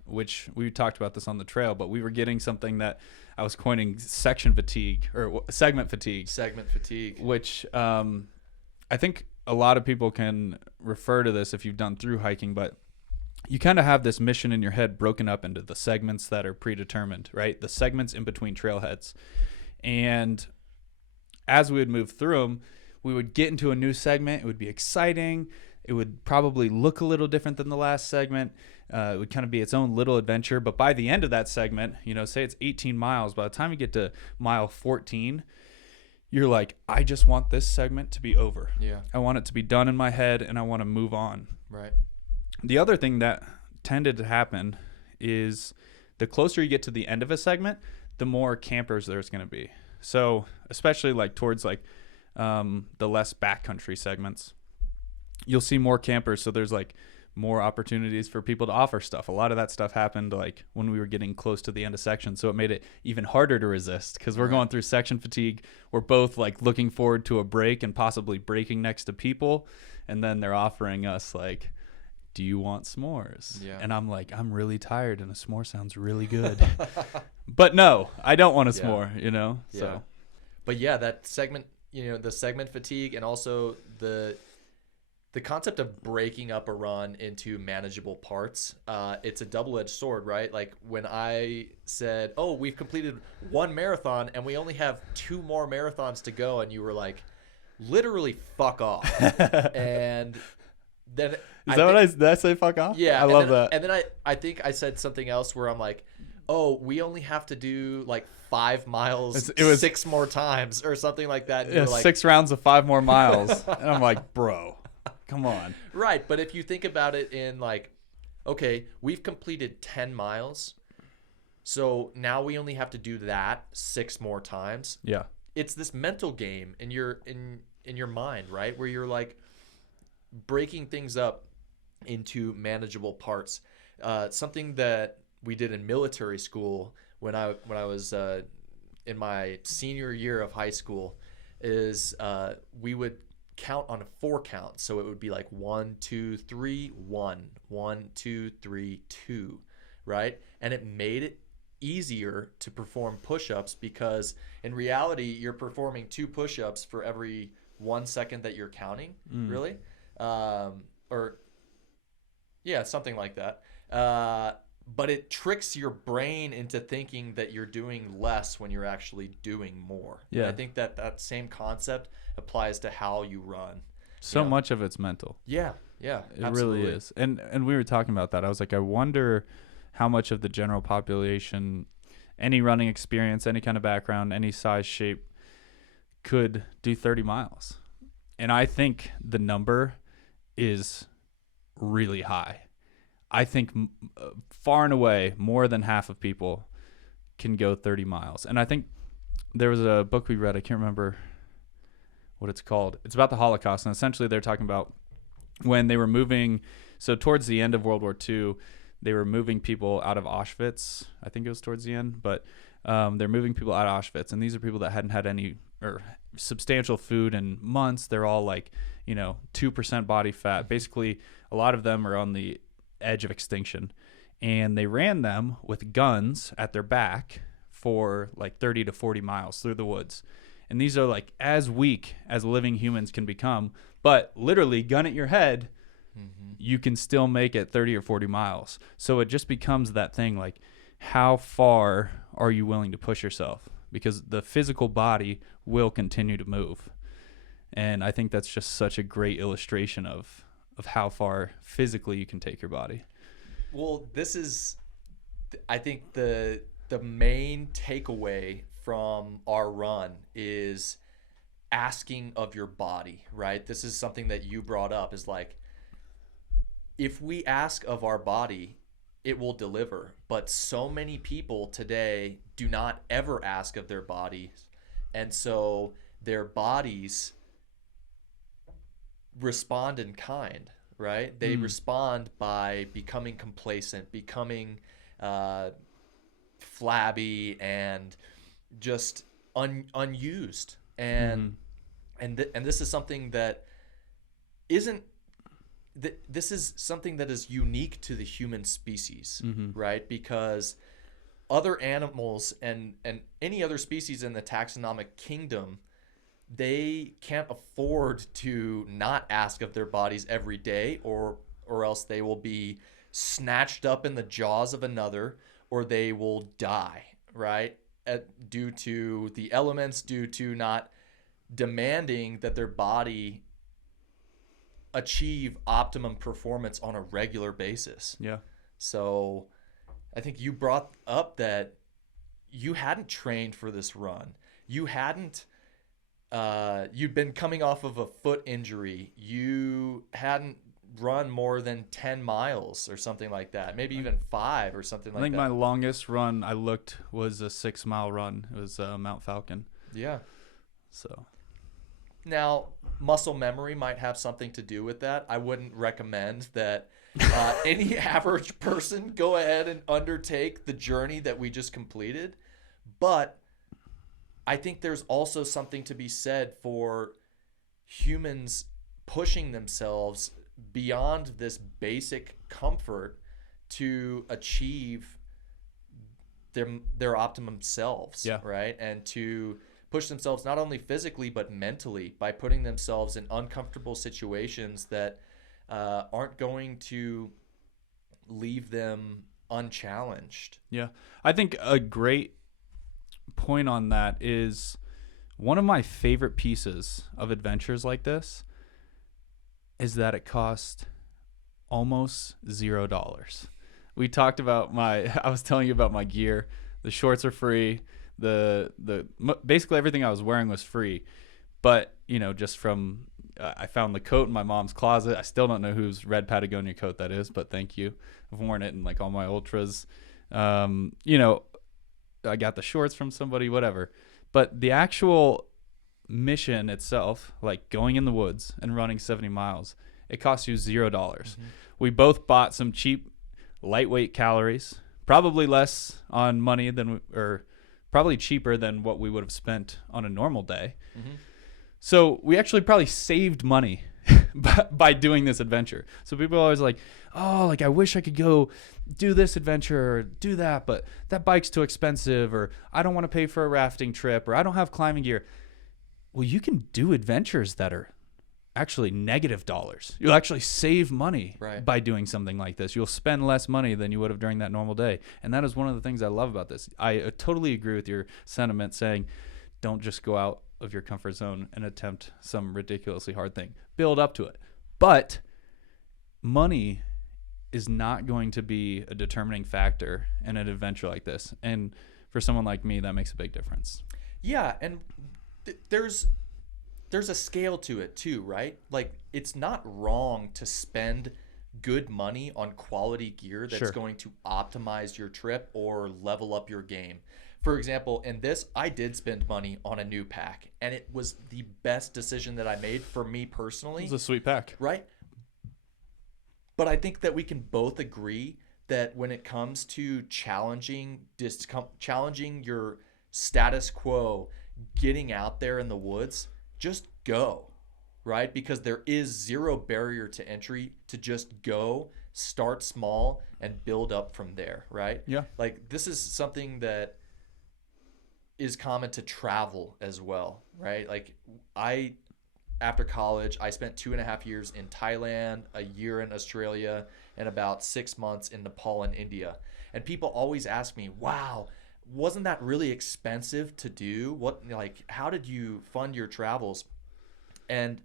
which we talked about this on the trail, but we were getting something that I was coining section fatigue or segment fatigue. Segment fatigue. Which I think a lot of people can refer to this if you've done through hiking, but you kind of have this mission in your head broken up into the segments that are predetermined, right? The segments in between trailheads. And as we would move through them, we would get into a new segment. It would be exciting. It would probably look a little different than the last segment. It would kind of be its own little adventure. But by the end of that segment, say it's 18 miles, by the time you get to mile 14, you're like, I just want this segment to be over. I want it to be done in my head, and I want to move on. Right. The other thing that tended to happen is the closer you get to the end of a segment, the more campers there's going to be. So especially like towards like the less backcountry segments, you'll see more campers. So there's like more opportunities for people to offer stuff. A lot of that stuff happened like when we were getting close to the end of section. So it made it even harder to resist because we're going through section fatigue. We're both like looking forward to a break and possibly breaking next to people. And then they're offering us like, do you want s'mores? And I'm like, I'm really tired and a s'more sounds really good. But no, I don't want a s'more, So. But that segment, the segment fatigue, and also the concept of breaking up a run into manageable parts, it's a double-edged sword, right? Like when I said, oh, we've completed one marathon and we only have 2 more marathons to go, and you were like, literally fuck off. And then did I say fuck off? Yeah, I love that. And then I think I said something else where I'm like, oh, we only have to do like 5 miles It was 6 more times or something like that. And Yeah, you're like, 6 rounds of 5 more miles. And I'm like, bro, come on. right. But if you think about it in like, okay, we've completed 10 miles. So now we only have to do that 6 more times. Yeah. It's this mental game in your mind, right? Where you're like breaking things up into manageable parts. Something that we did in military school when I was in my senior year of high school is we would count on a 4 count. So it would be like 1, 2, 3, 1, 1, 2, 3, 2, right? And it made it easier to perform push-ups because in reality you're performing 2 push-ups for every 1 second that you're counting, really, or yeah, something like that. But it tricks your brain into thinking that you're doing less when you're actually doing more. Yeah. And I think that same concept applies to how you run. So much of it's mental. Yeah, It absolutely. really is. And we were talking about that. I was like, I wonder how much of the general population, any running experience, any kind of background, any size, shape, could do 30 miles. And I think the number is really high. I think far and away more than half of people can go 30 miles. And I think there was a book we read, I can't remember what it's called. It's about the Holocaust, and essentially they're talking about when they were moving, so towards the end of World War II, they were moving people out of Auschwitz. I think it was towards the end, but they're moving people out of Auschwitz, and these are people that hadn't had any or substantial food in months. They're all like, 2% body fat. Basically, a lot of them are on the edge of extinction, and they ran them with guns at their back for like 30 to 40 miles through the woods. And these are like as weak as living humans can become, but literally gun at your head, you can still make it 30 or 40 miles. So it just becomes that thing like, how far are you willing to push yourself? Because the physical body will continue to move. And I think that's just such a great illustration of how far physically you can take your body. Well, this is, I think, the main takeaway from our run is asking of your body, right? This is something that you brought up, is like, if we ask of our body, it will deliver. But so many people today do not ever ask of their bodies. And so their bodies respond in kind, right? They respond by becoming complacent, becoming flabby, and just unused. And this is something that isn't. This is something that is unique to the human species, right? Because other animals and any other species in the taxonomic kingdom, they can't afford to not ask of their bodies every day, or else they will be snatched up in the jaws of another, or they will die, right? Due to the elements, due to not demanding that their body achieve optimum performance on a regular basis. Yeah. So I think you brought up that you hadn't trained for this run. You hadn't, you'd been coming off of a foot injury. You hadn't run more than 10 miles or something like that. Maybe even 5 or something like that. I think my longest run I looked was a 6-mile run. It was Mount Falcon. Yeah. So now, muscle memory might have something to do with that. I wouldn't recommend that any average person go ahead and undertake the journey that we just completed. But I think there's also something to be said for humans pushing themselves beyond this basic comfort to achieve their optimum selves, right? And to push themselves not only physically but mentally by putting themselves in uncomfortable situations that aren't going to leave them unchallenged. yeah, I think a great point on that is One of my favorite pieces of adventures like this is that it cost almost $0. We talked about I was telling you about my gear. The shorts are free. Basically everything I was wearing was free. But, just from, I found the coat in my mom's closet. I still don't know whose red Patagonia coat that is, but thank you. I've worn it in like all my ultras. I got the shorts from somebody, whatever. But the actual mission itself, like going in the woods and running 70 miles, it costs you $0. Mm-hmm. We both bought some cheap, lightweight calories, probably less on money or probably cheaper than what we would have spent on a normal day. Mm-hmm. So we actually probably saved money by doing this adventure. So people are always like, oh, like I wish I could go do this adventure or do that, but that bike's too expensive, or I don't want to pay for a rafting trip, or I don't have climbing gear. Well, you can do adventures that are actually $. You'll actually save money by doing something like this. You'll spend less money than you would have during that normal day. And that is one of the things I love about this. I totally agree with your sentiment saying, don't just go out of your comfort zone and attempt some ridiculously hard thing. Build up to it. But money is not going to be a determining factor in an adventure like this. And for someone like me, that makes a big difference. Yeah, and there's a scale to it too, right? Like, it's not wrong to spend good money on quality gear that's going to optimize your trip or level up your game. For example, in this, I did spend money on a new pack, and it was the best decision that I made for me personally. It was a sweet pack. Right? But I think that we can both agree that when it comes to challenging your status quo, getting out there in the woods, just go, right? Because there is zero barrier to entry to just go, start small, and build up from there, right? Yeah. Like, this is something that is common to travel as well, right? Like, after college, I spent 2.5 years in Thailand, a year in Australia, and about 6 months in Nepal and India. And people always ask me, wow, wasn't that really expensive to do? How did you fund your travels? And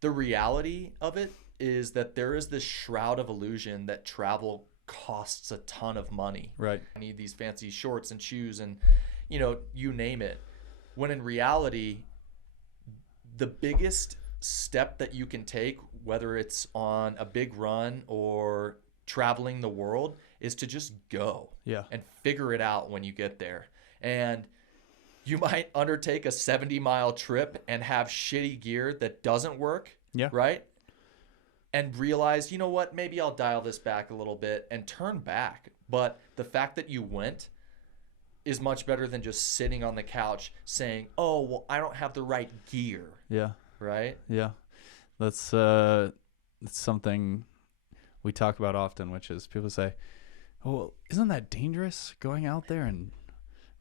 the reality of it is that there is this shroud of illusion that travel costs a ton of money. Right. I need these fancy shorts and shoes and, you name it. When in reality, the biggest step that you can take, whether it's on a big run or traveling the world, is to just go and figure it out when you get there. And you might undertake a 70-mile trip and have shitty gear that doesn't work, right? And realize, you know what, maybe I'll dial this back a little bit and turn back. But the fact that you went is much better than just sitting on the couch saying, oh, well, I don't have the right gear. Yeah. Right? Yeah. That's something we talk about often, which is people say, oh, well, isn't that dangerous going out there and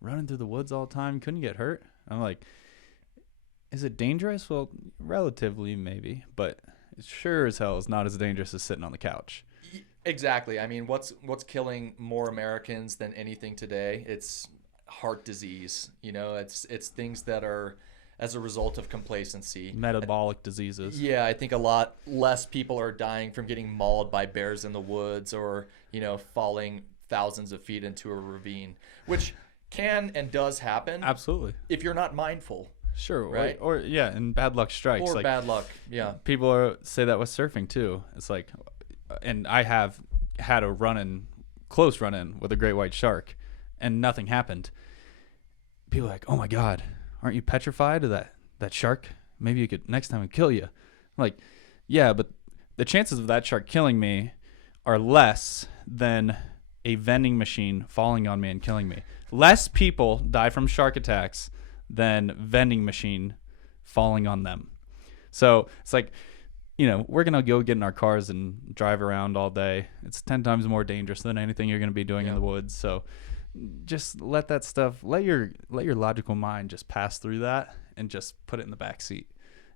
running through the woods all the time? Couldn't you get hurt? I'm like, is it dangerous? Well, relatively maybe, but it sure as hell is not as dangerous as sitting on the couch. Exactly. I mean, what's killing more Americans than anything today? It's heart disease. It's things that are as a result of complacency. Metabolic diseases. Yeah, I think a lot less people are dying from getting mauled by bears in the woods or, falling thousands of feet into a ravine, which can and does happen. Absolutely. If you're not mindful. Sure. Right? Or and bad luck strikes. Or bad luck, yeah. People say that with surfing too. It's like, and I have had a close run-in with a great white shark, and nothing happened. People are like, oh my God, aren't you petrified of that shark? Maybe you could next time it'd kill you. I'm like, yeah, but the chances of that shark killing me are less than a vending machine falling on me and killing me. Less people die from shark attacks than vending machine falling on them. So it's like, we're going to go get in our cars and drive around all day. It's 10 times more dangerous than anything you're going to be doing in the woods. So just let that stuff, let your logical mind just pass through that and just put it in the back seat.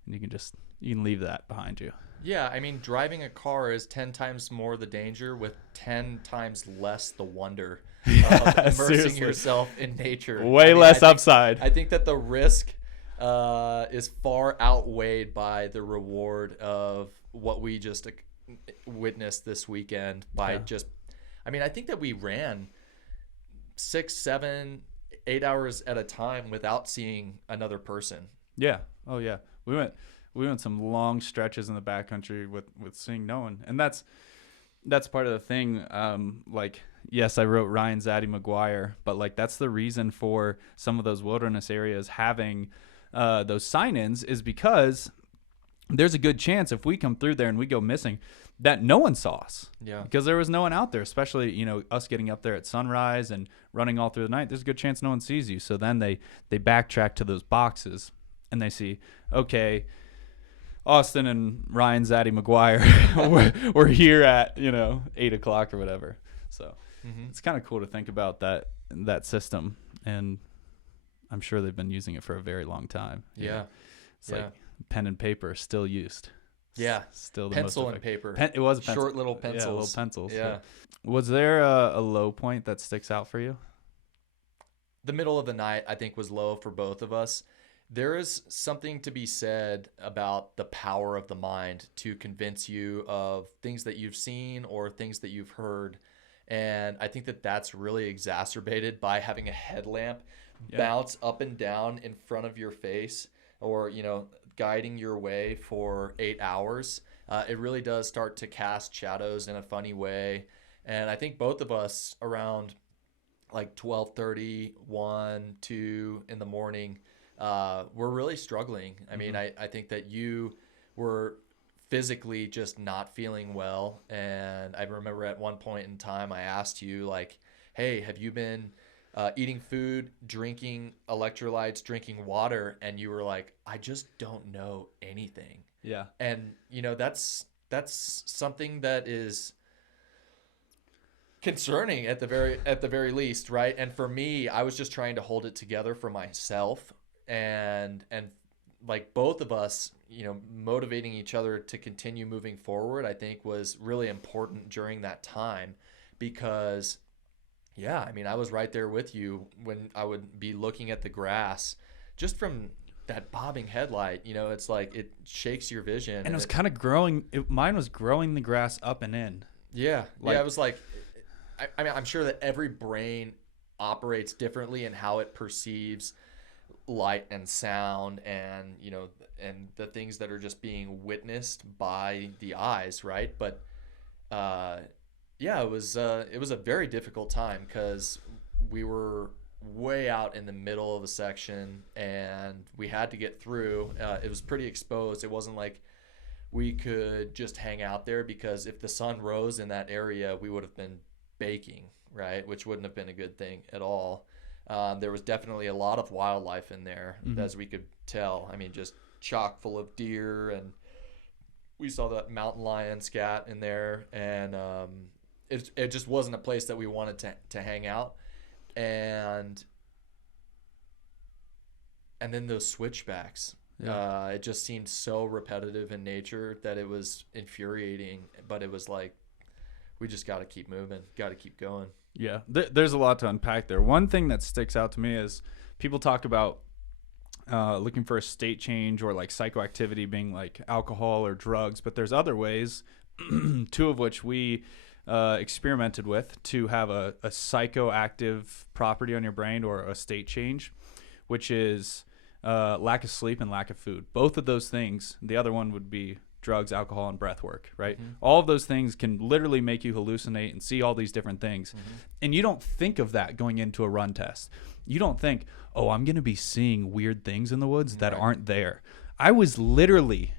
And you can leave that behind you. Yeah, I mean, driving a car is 10 times more the danger with 10 times less the wonder of immersing yourself in nature. Way less upside. I think that the risk is far outweighed by the reward of what we just witnessed this weekend by just, I mean, I think that we ran 6, 7, 8 hours at a time without seeing another person. Yeah. Oh yeah. We went some long stretches in the backcountry with seeing no one, and that's part of the thing. Like, yes, I wrote Ryan Zaddy McGuire, but like that's the reason for some of those wilderness areas having those sign-ins, is because there's a good chance if we come through there and we go missing that no one saw us. Yeah. Because there was no one out there, especially, you know, us getting up there at sunrise and running all through the night. There's a good chance no one sees you. So then they backtrack to those boxes and they see, okay, Austin and Ryan Zaddy McGuire we're here at, 8 o'clock or whatever. So it's kind of cool to think about that system, and I'm sure they've been using it for a very long time. Yeah. It's like pen and paper still used. Yeah. Still the pencil most and paper. It was a pencil. Short little pencils. Yeah, little pencils. Yeah. Was there a low point that sticks out for you? The middle of the night, I think, was low for both of us. There is something to be said about the power of the mind to convince you of things that you've seen or things that you've heard. And I think that that's really exacerbated by having a headlamp bounce up and down in front of your face, or, guiding your way for 8 hours. It really does start to cast shadows in a funny way. And I think both of us around like 12:30, 1, 2 in the morning, we're really struggling. I mean, I think that you were physically just not feeling well. And I remember at one point in time, I asked you, like, hey, have you been eating food, drinking electrolytes, drinking water? And you were like, I just don't know anything. Yeah. And, that's something that is concerning at the very least, right? And for me, I was just trying to hold it together for myself, and like both of us, motivating each other to continue moving forward, I think was really important during that time, because I mean, I was right there with you when I would be looking at the grass just from that bobbing headlight. It's like it shakes your vision, and it was kind of growing. Mine was growing the grass up and in. Yeah. It was like, I mean, I'm sure that every brain operates differently in how it perceives light and sound, and and the things that are just being witnessed by the eyes, right? But it was a very difficult time, because we were way out in the middle of a section and we had to get through. It was pretty exposed. It wasn't like we could just hang out there, because if the sun rose in that area, we would have been baking, right? Which wouldn't have been a good thing at all. There was definitely a lot of wildlife in there, as we could tell. I mean, just chock full of deer, and we saw that mountain lion scat in there, and it just wasn't a place that we wanted to hang out. And then those switchbacks, it just seemed so repetitive in nature that it was infuriating. But it was like, we just got to keep moving, got to keep going. Yeah, there's a lot to unpack there. One thing that sticks out to me is people talk about looking for a state change, or like psychoactivity being like alcohol or drugs, but there's other ways, two of which we experimented with to have a psychoactive property on your brain, or a state change, which is lack of sleep and lack of food. Both of those things, the other one would be drugs, alcohol, and breath work, right? All of those things can literally make you hallucinate and see all these different things. And you don't think of that going into a run test. You don't think, oh, I'm going to be seeing weird things in the woods that aren't there. I was literally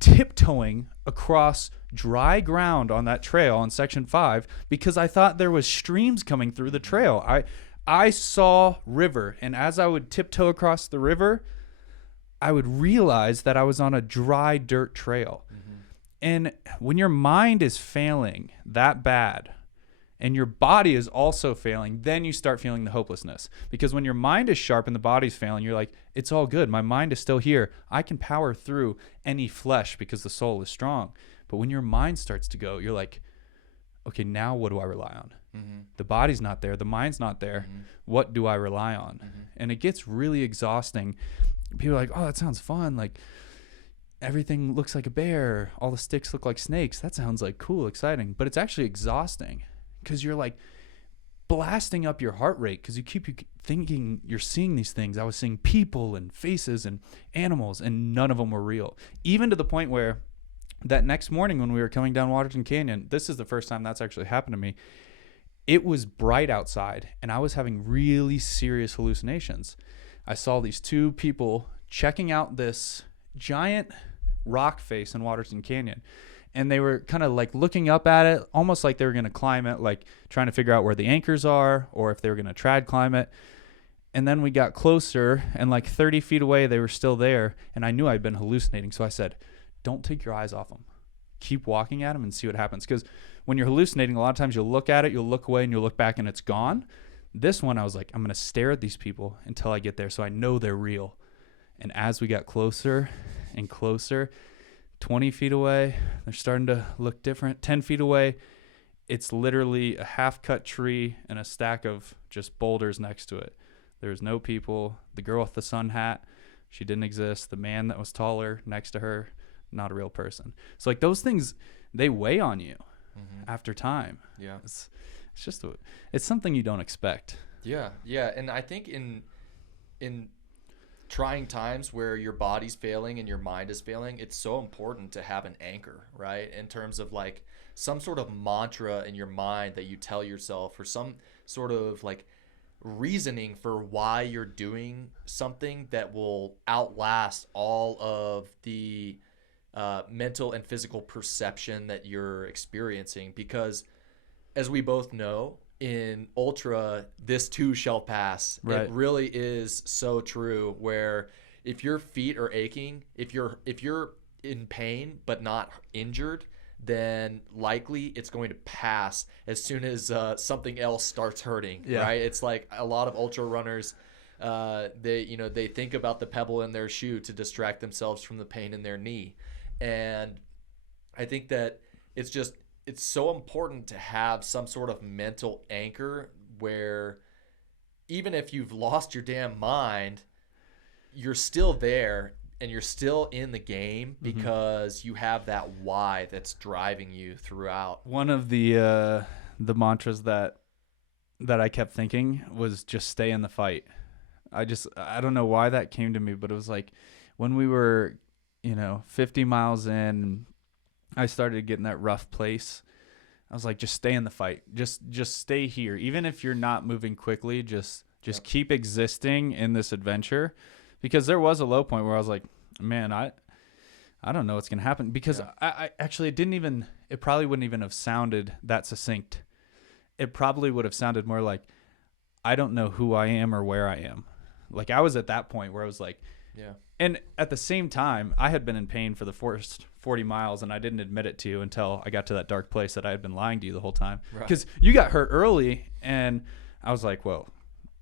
tiptoeing across dry ground on that trail on section 5 because I thought there was streams coming through the trail. I saw river, and as I would tiptoe across the river, I would realize that I was on a dry dirt trail. And when your mind is failing that bad and your body is also failing, then you start feeling the hopelessness. Because when your mind is sharp and the body's failing, you're like, it's all good. My mind is still here. I can power through any flesh because the soul is strong. But when your mind starts to go, you're like, okay, now what do I rely on? The body's not there. The mind's not there. What do I rely on? And it gets really exhausting people are like, oh, that sounds fun. Like everything looks like a bear. All the sticks look like snakes. That sounds like cool, exciting. But it's actually exhausting because you're like blasting up your heart rate because you keep thinking you're seeing these things. I was seeing people and faces and animals, and none of them were real. Even to the point where that next morning when we were coming down Waterton Canyon, this is the first time that's actually happened to me. It was bright outside, and I was having really serious hallucinations. I saw these two people checking out this giant rock face in Waterton Canyon, and they were kind of like looking up at it, almost like they were going to climb it, like trying to figure out where the anchors are or if they were going to trad climb it. And then we got closer, and like 30 feet away, they were still there, and I knew I'd been hallucinating. So I said, don't take your eyes off them. Keep walking at them and see what happens. Because when you're hallucinating, a lot of times you'll look at it, you'll look away, and you'll look back, and it's gone. This one, I was like, I'm going to stare at these people until I get there so I know they're real. And as we got closer and closer, 20 feet away, they're starting to look different. 10 feet away, it's literally a half-cut tree and a stack of just boulders next to it. There's no people. The girl with the sun hat, she didn't exist. The man that was taller next to her, not a real person. So like those things, they weigh on you after time. Yeah. It's just it's something you don't expect. Yeah. And I think in trying times where your body's failing and your mind is failing, it's so important to have an anchor, right? In terms of like some sort of mantra in your mind that you tell yourself, or some sort of like reasoning for why you're doing something that will outlast all of the mental and physical perception that you're experiencing. Because as we both know, in ultra, this too shall pass. Right. It really is so true, where if your feet are aching, if you're in pain but not injured, then likely it's going to pass as soon as something else starts hurting. Yeah. Right? It's like a lot of ultra runners, they think about the pebble in their shoe to distract themselves from the pain in their knee. And I think that it's so important to have some sort of mental anchor where even if you've lost your damn mind, you're still there and you're still in the game because you have that why that's driving you throughout. One of the mantras that I kept thinking was just stay in the fight. I don't know why that came to me, but it was like when we were, 50 miles in, I started getting that rough place. I was like, just stay in the fight. Just stay here. Even if you're not moving quickly, just keep existing in this adventure. Because there was a low point where I was like, man, I don't know what's going to happen. Because I actually it probably wouldn't even have sounded that succinct. It probably would have sounded more like, I don't know who I am or where I am. Like I was at that point where I was like, Yeah. And at the same time, I had been in pain for the first 40 miles, and I didn't admit it to you until I got to that dark place that I had been lying to you the whole time. Because you got hurt early, and I was like, well,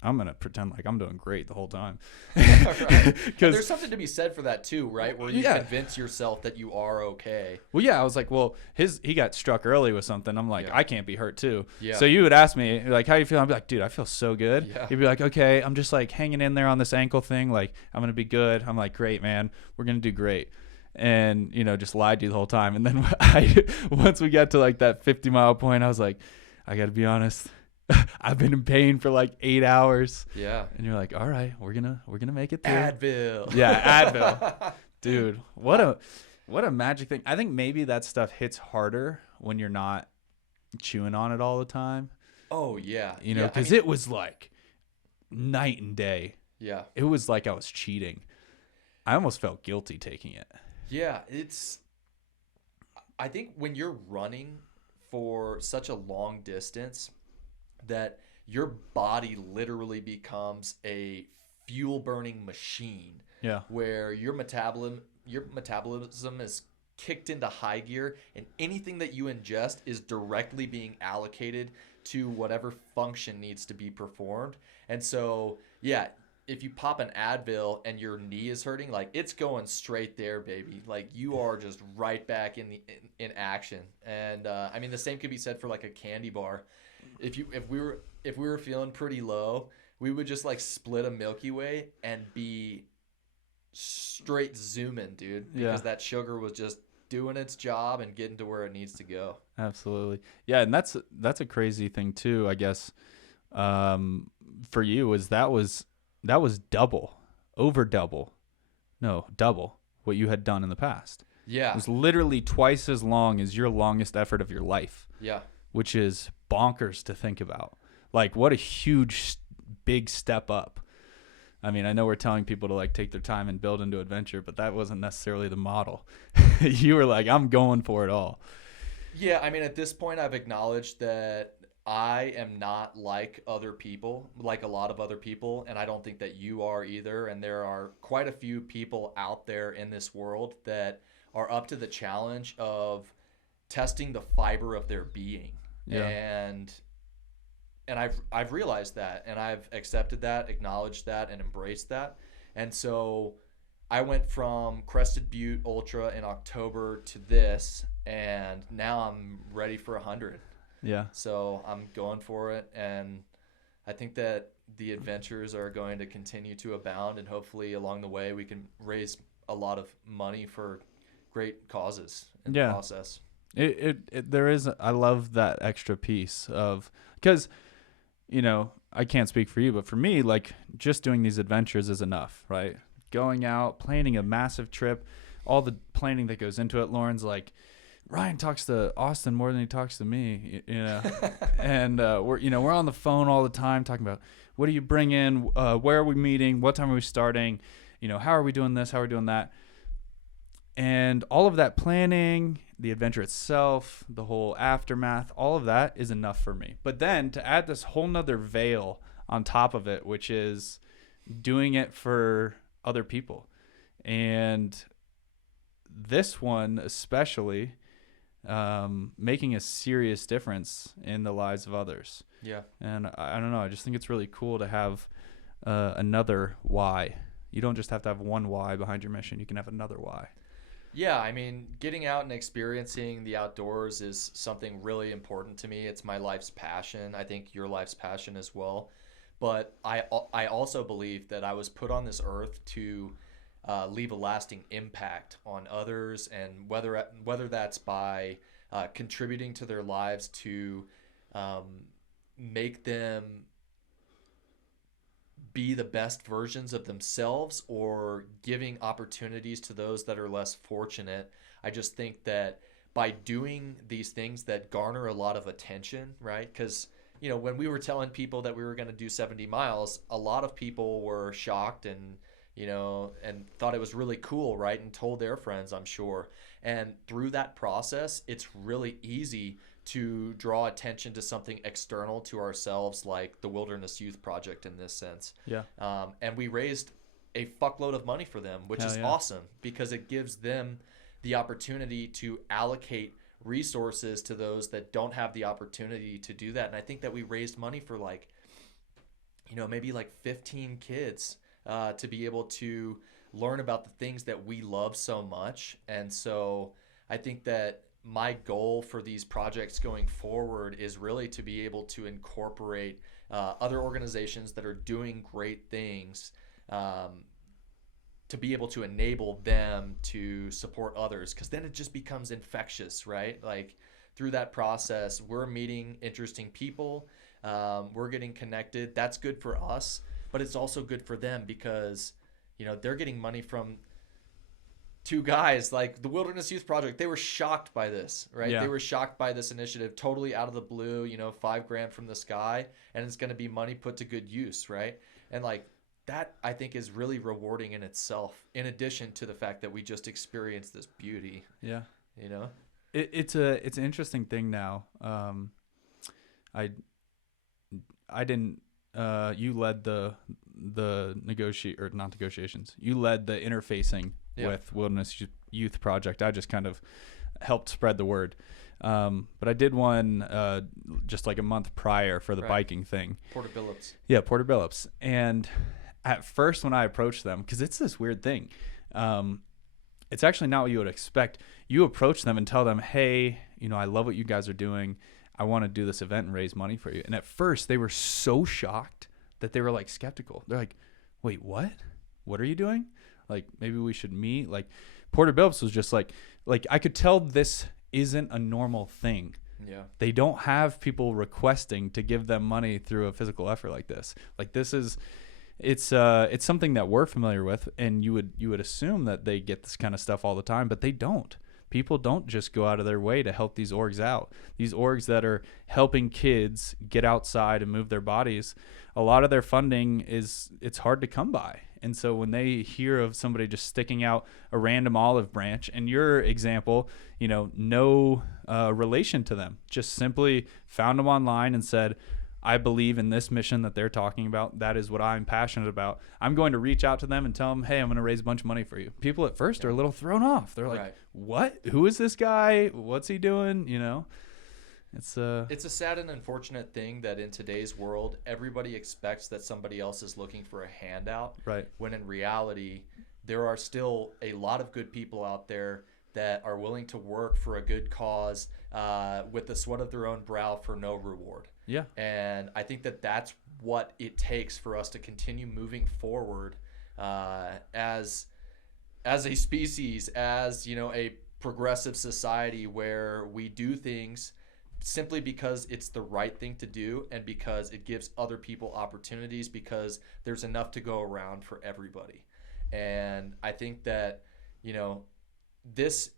I'm going to pretend like I'm doing great the whole time. Right. There's something to be said for that too, right? Where you convince yourself that you are okay. Well, yeah, I was like, well, he got struck early with something. I'm like, I can't be hurt too. Yeah. So you would ask me, like, how you feel? I'd be like, dude, I feel so good. Yeah. You'd be like, okay, I'm just like hanging in there on this ankle thing. Like, I'm going to be good. I'm like, great, man. We're going to do great. And, just lied to you the whole time. And then once we got to like that 50-mile point, I was like, I got to be honest. I've been in pain for like 8 hours. Yeah. And you're like, all right, we're gonna make it through. Advil. Yeah, Advil. Dude, what a magic thing. I think maybe that stuff hits harder when you're not chewing on it all the time. Oh yeah. Because it was like night and day. Yeah. It was like I was cheating. I almost felt guilty taking it. Yeah, I think when you're running for such a long distance, that your body literally becomes a fuel burning machine. Yeah. Where your metabolism is kicked into high gear, and anything that you ingest is directly being allocated to whatever function needs to be performed. And so, yeah, if you pop an Advil and your knee is hurting, like it's going straight there, baby. Like you are just right back in action. And I mean, the same could be said for like a candy bar. If we were feeling pretty low, we would just like split a Milky Way and be straight zooming, dude, Yeah. because that sugar was just doing its job and getting to where it needs to go. Absolutely. Yeah, and that's a crazy thing too, I guess. For you was double, over double. No, double what you had done in the past. Yeah. It was literally twice as long as your longest effort of your life, Yeah. which is bonkers to think about. Like, what a huge, big step up. I mean, I know we're telling people to like take their time and build into adventure, but that wasn't necessarily the model. You were like, I'm going for it all. Yeah, I mean, at this point, I've acknowledged that I am not like other people, like a lot of other people, and I don't think that you are either. And there are quite a few people out there in this world that are up to the challenge of testing the fiber of their being. Yeah. And I've realized that, and I've accepted that, acknowledged that, and embraced that. And so I went from Crested Butte Ultra in October to this, and now I'm ready for 100. Yeah. So I'm going for it, and I think that the adventures are going to continue to abound, and hopefully along the way we can raise a lot of money for great causes in the process. There is, I love that extra piece of, because, you know, I can't speak for you, but for me, like, just doing these adventures is enough, right? Going out, planning a massive trip, all the planning that goes into it. Lauren's like, Ryan talks to Austin more than he talks to me, you know, and we're on the phone all the time talking about what do you bring in, where are we meeting, what time are we starting, you know, how are we doing this, how are we doing that, and all of that planning, the adventure itself, the whole aftermath, all of that is enough for me. But then to add this whole nother veil on top of it, which is doing it for other people, and this one especially, making a serious difference in the lives of others. Yeah. And I don't know, I just think it's really cool to have another why. You don't just have to have one why behind your mission. You can have another why. Yeah, I mean, getting out and experiencing the outdoors is something really important to me. It's my life's passion. I think your life's passion as well. But I also believe that I was put on this earth to leave a lasting impact on others, and whether that's by contributing to their lives to make them be the best versions of themselves, or giving opportunities to those that are less fortunate. I just think that by doing these things that garner a lot of attention, right? Because, you know, when we were telling people that we were going to do 70 miles, a lot of people were shocked and, you know, and thought it was really cool, right? And told their friends, I'm sure. And through that process, it's really easy to draw attention to something external to ourselves, like the Wilderness Youth Project in this sense. Yeah. And we raised a fuckload of money for them, which is awesome, because it gives them the opportunity to allocate resources to those that don't have the opportunity to do that. And I think that we raised money for, like, you know, maybe like 15 kids to be able to learn about the things that we love so much. And so I think that my goal for these projects going forward is really to be able to incorporate other organizations that are doing great things, to be able to enable them to support others, because then it just becomes infectious, right? Like, through that process, we're meeting interesting people, we're getting connected. That's good for us, but it's also good for them, because, you know, they're getting money from two guys like the Wilderness Youth Project. They were shocked by this, right? Yeah. They were shocked by this initiative, totally out of the blue, you know, $5,000 from the sky, and it's going to be money put to good use, right? And like that, I think, is really rewarding in itself, in addition to the fact that we just experienced this beauty. Yeah. You know, It's an interesting thing now. I didn't. You led the not negotiations. You led the interfacing with Wilderness Youth Project. I just kind of helped spread the word. But I did one just like a month prior for the biking thing. Porter Billups. Yeah, Porter Billups. And at first, when I approached them, because it's this weird thing, it's actually not what you would expect. You approach them and tell them, hey, you know, I love what you guys are doing. I want to do this event and raise money for you. And at first, they were so shocked that they were like skeptical. They're like, wait, what? What are you doing? Like, maybe we should meet. Like, Porter Billups was just like I could tell this isn't a normal thing. Yeah. They don't have people requesting to give them money through a physical effort like this. Like, this is, it's something that we're familiar with, and you would assume that they get this kind of stuff all the time, but they don't. People don't just go out of their way to help these orgs out. These orgs that are helping kids get outside and move their bodies, a lot of their funding it's hard to come by. And so when they hear of somebody just sticking out a random olive branch, and your example, no relation to them, just simply found them online and said, I believe in this mission that they're talking about. That is what I'm passionate about. I'm going to reach out to them and tell them, hey, I'm going to raise a bunch of money for you. People at first are a little thrown off. They're like, Right. What? Who is this guy? What's he doing? It's a sad and unfortunate thing that in today's world, everybody expects that somebody else is looking for a handout. Right. When in reality, there are still a lot of good people out there that are willing to work for a good cause with the sweat of their own brow for no reward. Yeah. And I think that that's what it takes for us to continue moving forward as a species, as a progressive society where we do things simply because it's the right thing to do and because it gives other people opportunities, because there's enough to go around for everybody. And I think that this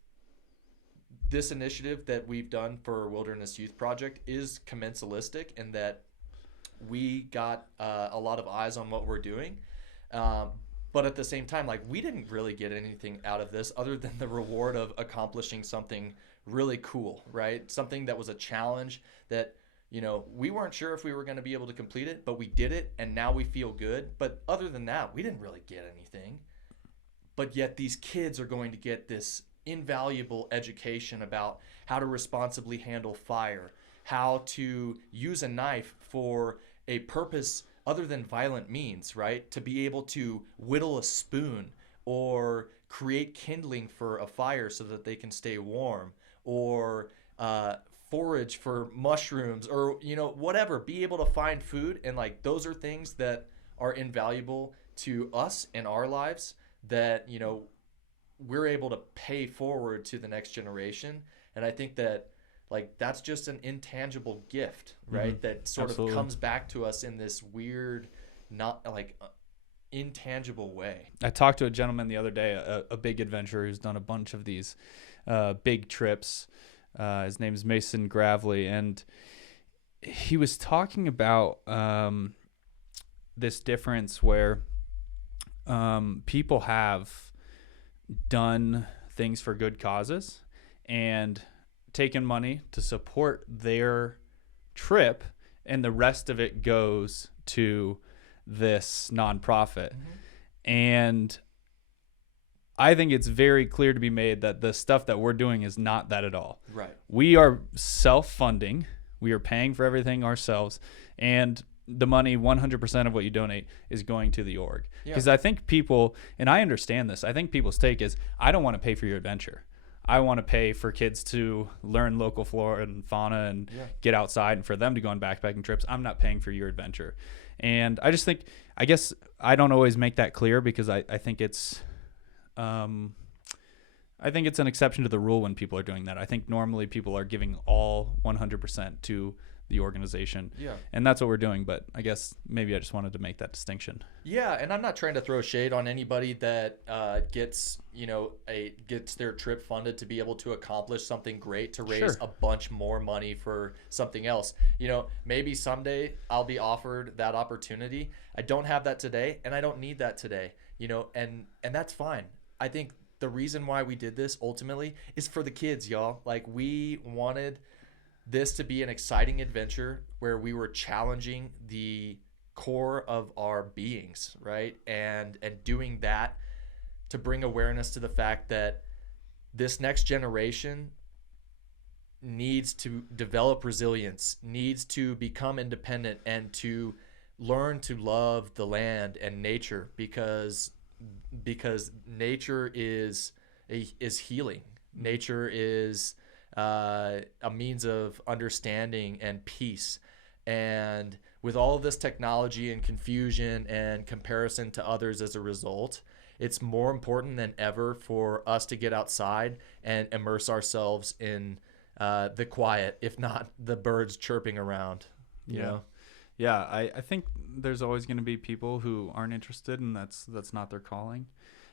initiative that we've done for Wilderness Youth Project is commensalistic in that we got a lot of eyes on what we're doing. But at the same time, we didn't really get anything out of this other than the reward of accomplishing something really cool, right? Something that was a challenge that, we weren't sure if we were going to be able to complete it, but we did it, and now we feel good. But other than that, we didn't really get anything. But yet these kids are going to get this invaluable education about how to responsibly handle fire, how to use a knife for a purpose other than violent means, right? To be able to whittle a spoon or create kindling for a fire so that they can stay warm, or forage for mushrooms, or whatever, be able to find food. And those are things that are invaluable to us in our lives that we're able to pay forward to the next generation. And I think that that's just an intangible gift, right? Mm-hmm. That sort Absolutely. of comes back to us in this weird, not intangible way. I talked to a gentleman the other day, a big adventurer who's done a bunch of these big trips. His name is Mason Gravely, and he was talking about this difference where people have done things for good causes and taken money to support their trip, and the rest of it goes to this nonprofit. Mm-hmm. And I think it's very clear to be made that the stuff that we're doing is not that at all. Right. We are self-funding. We are paying for everything ourselves, and the money, 100% of what you donate is going to the org. Because I think people, and I understand this, I think people's take is, I don't want to pay for your adventure. I want to pay for kids to learn local flora and fauna and get outside, and for them to go on backpacking trips. I'm not paying for your adventure. And I just think, I guess I don't always make that clear, because I think it's an exception to the rule when people are doing that. I think normally people are giving all 100% to the organization. Yeah. And that's what we're doing. But I guess maybe I just wanted to make that distinction. Yeah. And I'm not trying to throw shade on anybody that gets their trip funded to be able to accomplish something great, to raise a bunch more money for something else. Maybe someday I'll be offered that opportunity. I don't have that today, and I don't need that today, and that's fine. I think the reason why we did this ultimately is for the kids, y'all. We wanted this to be an exciting adventure where we were challenging the core of our beings, right? And doing that to bring awareness to the fact that this next generation needs to develop resilience, needs to become independent, and to learn to love the land and nature, because nature is healing. Nature is a means of understanding and peace, and with all of this technology and confusion and comparison to others as a result, it's more important than ever for us to get outside and immerse ourselves in the quiet, if not the birds chirping around, you know? Yeah, I think there's always going to be people who aren't interested, and that's not their calling.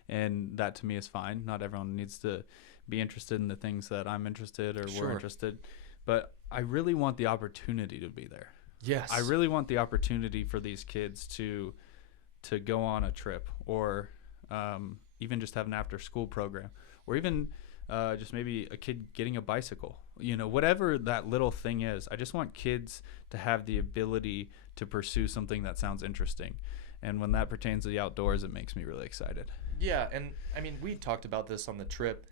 And that to me is fine. Not everyone needs to be interested in the things that I'm interested or Sure. we're interested. But I really want the opportunity to be there. Yes. I really want the opportunity for these kids to go on a trip, or even just have an after school program, or even just maybe a kid getting a bicycle, whatever that little thing is. I just want kids to have the ability to pursue something that sounds interesting. And when that pertains to the outdoors, it makes me really excited. Yeah. And I mean, we talked about this on the trip.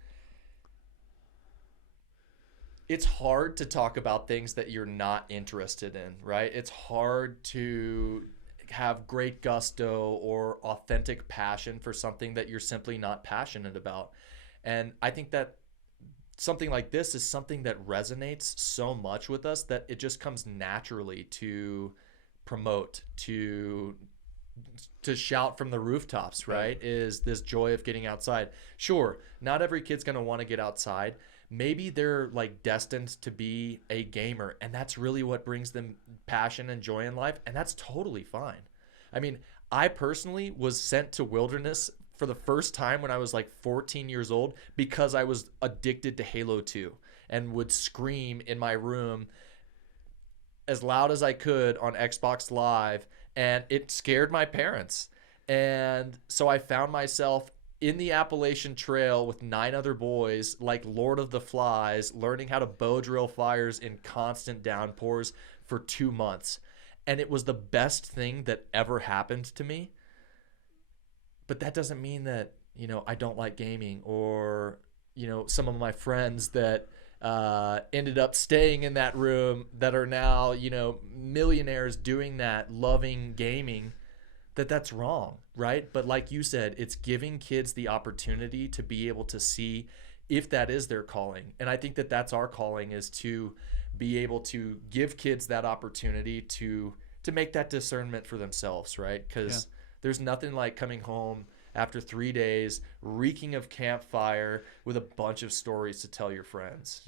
It's hard to talk about things that you're not interested in, right? It's hard to have great gusto or authentic passion for something that you're simply not passionate about. And I think that something like this is something that resonates so much with us that it just comes naturally to promote, to shout from the rooftops, right? Is this joy of getting outside. Sure, not every kid's going to want to get outside. Maybe they're like destined to be a gamer, and that's really what brings them passion and joy in life, and that's totally fine. I mean, I personally was sent to wilderness for the first time when I was like 14 years old because I was addicted to Halo 2 and would scream in my room as loud as I could on Xbox Live, and it scared my parents. And so I found myself in the Appalachian Trail with 9 other boys, like Lord of the Flies, learning how to bow drill fires in constant downpours for 2 months. And it was the best thing that ever happened to me. But that doesn't mean that, I don't like gaming, or, some of my friends that ended up staying in that room that are now, millionaires doing that, loving gaming, that's wrong, right? But like you said, it's giving kids the opportunity to be able to see if that is their calling. And I think that that's our calling, is to be able to give kids that opportunity to make that discernment for themselves, right? Because there's nothing like coming home after 3 days reeking of campfire with a bunch of stories to tell your friends.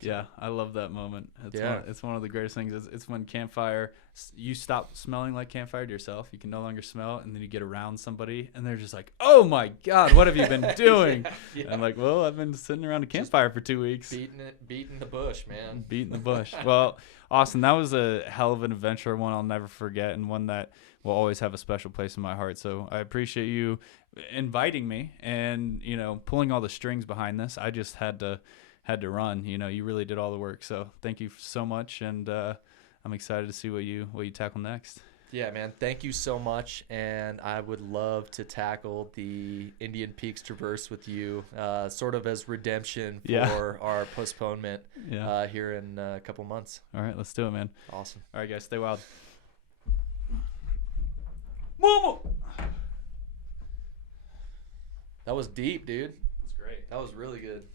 Yeah, I love that moment. It's one of the greatest things. It's when campfire, you stop smelling like campfire to yourself. You can no longer smell it, and then you get around somebody, and they're just like, "Oh my God, what have you been doing?" And I'm like, "Well, I've been sitting around a campfire for 2 weeks, beating the bush, man, beating the bush." Well, Austin, that was a hell of an adventure, one I'll never forget, and one that will always have a special place in my heart. So I appreciate you inviting me and pulling all the strings behind this. I just had to run. You really did all the work. So thank you so much, and I'm excited to see what you tackle next. Yeah, man. Thank you so much, and I would love to tackle the Indian Peaks Traverse with you, sort of as redemption for our postponement here in a couple months. All right, let's do it, man. Awesome. All right, guys, stay wild. Mama! That was deep, dude. That's great. That was really good.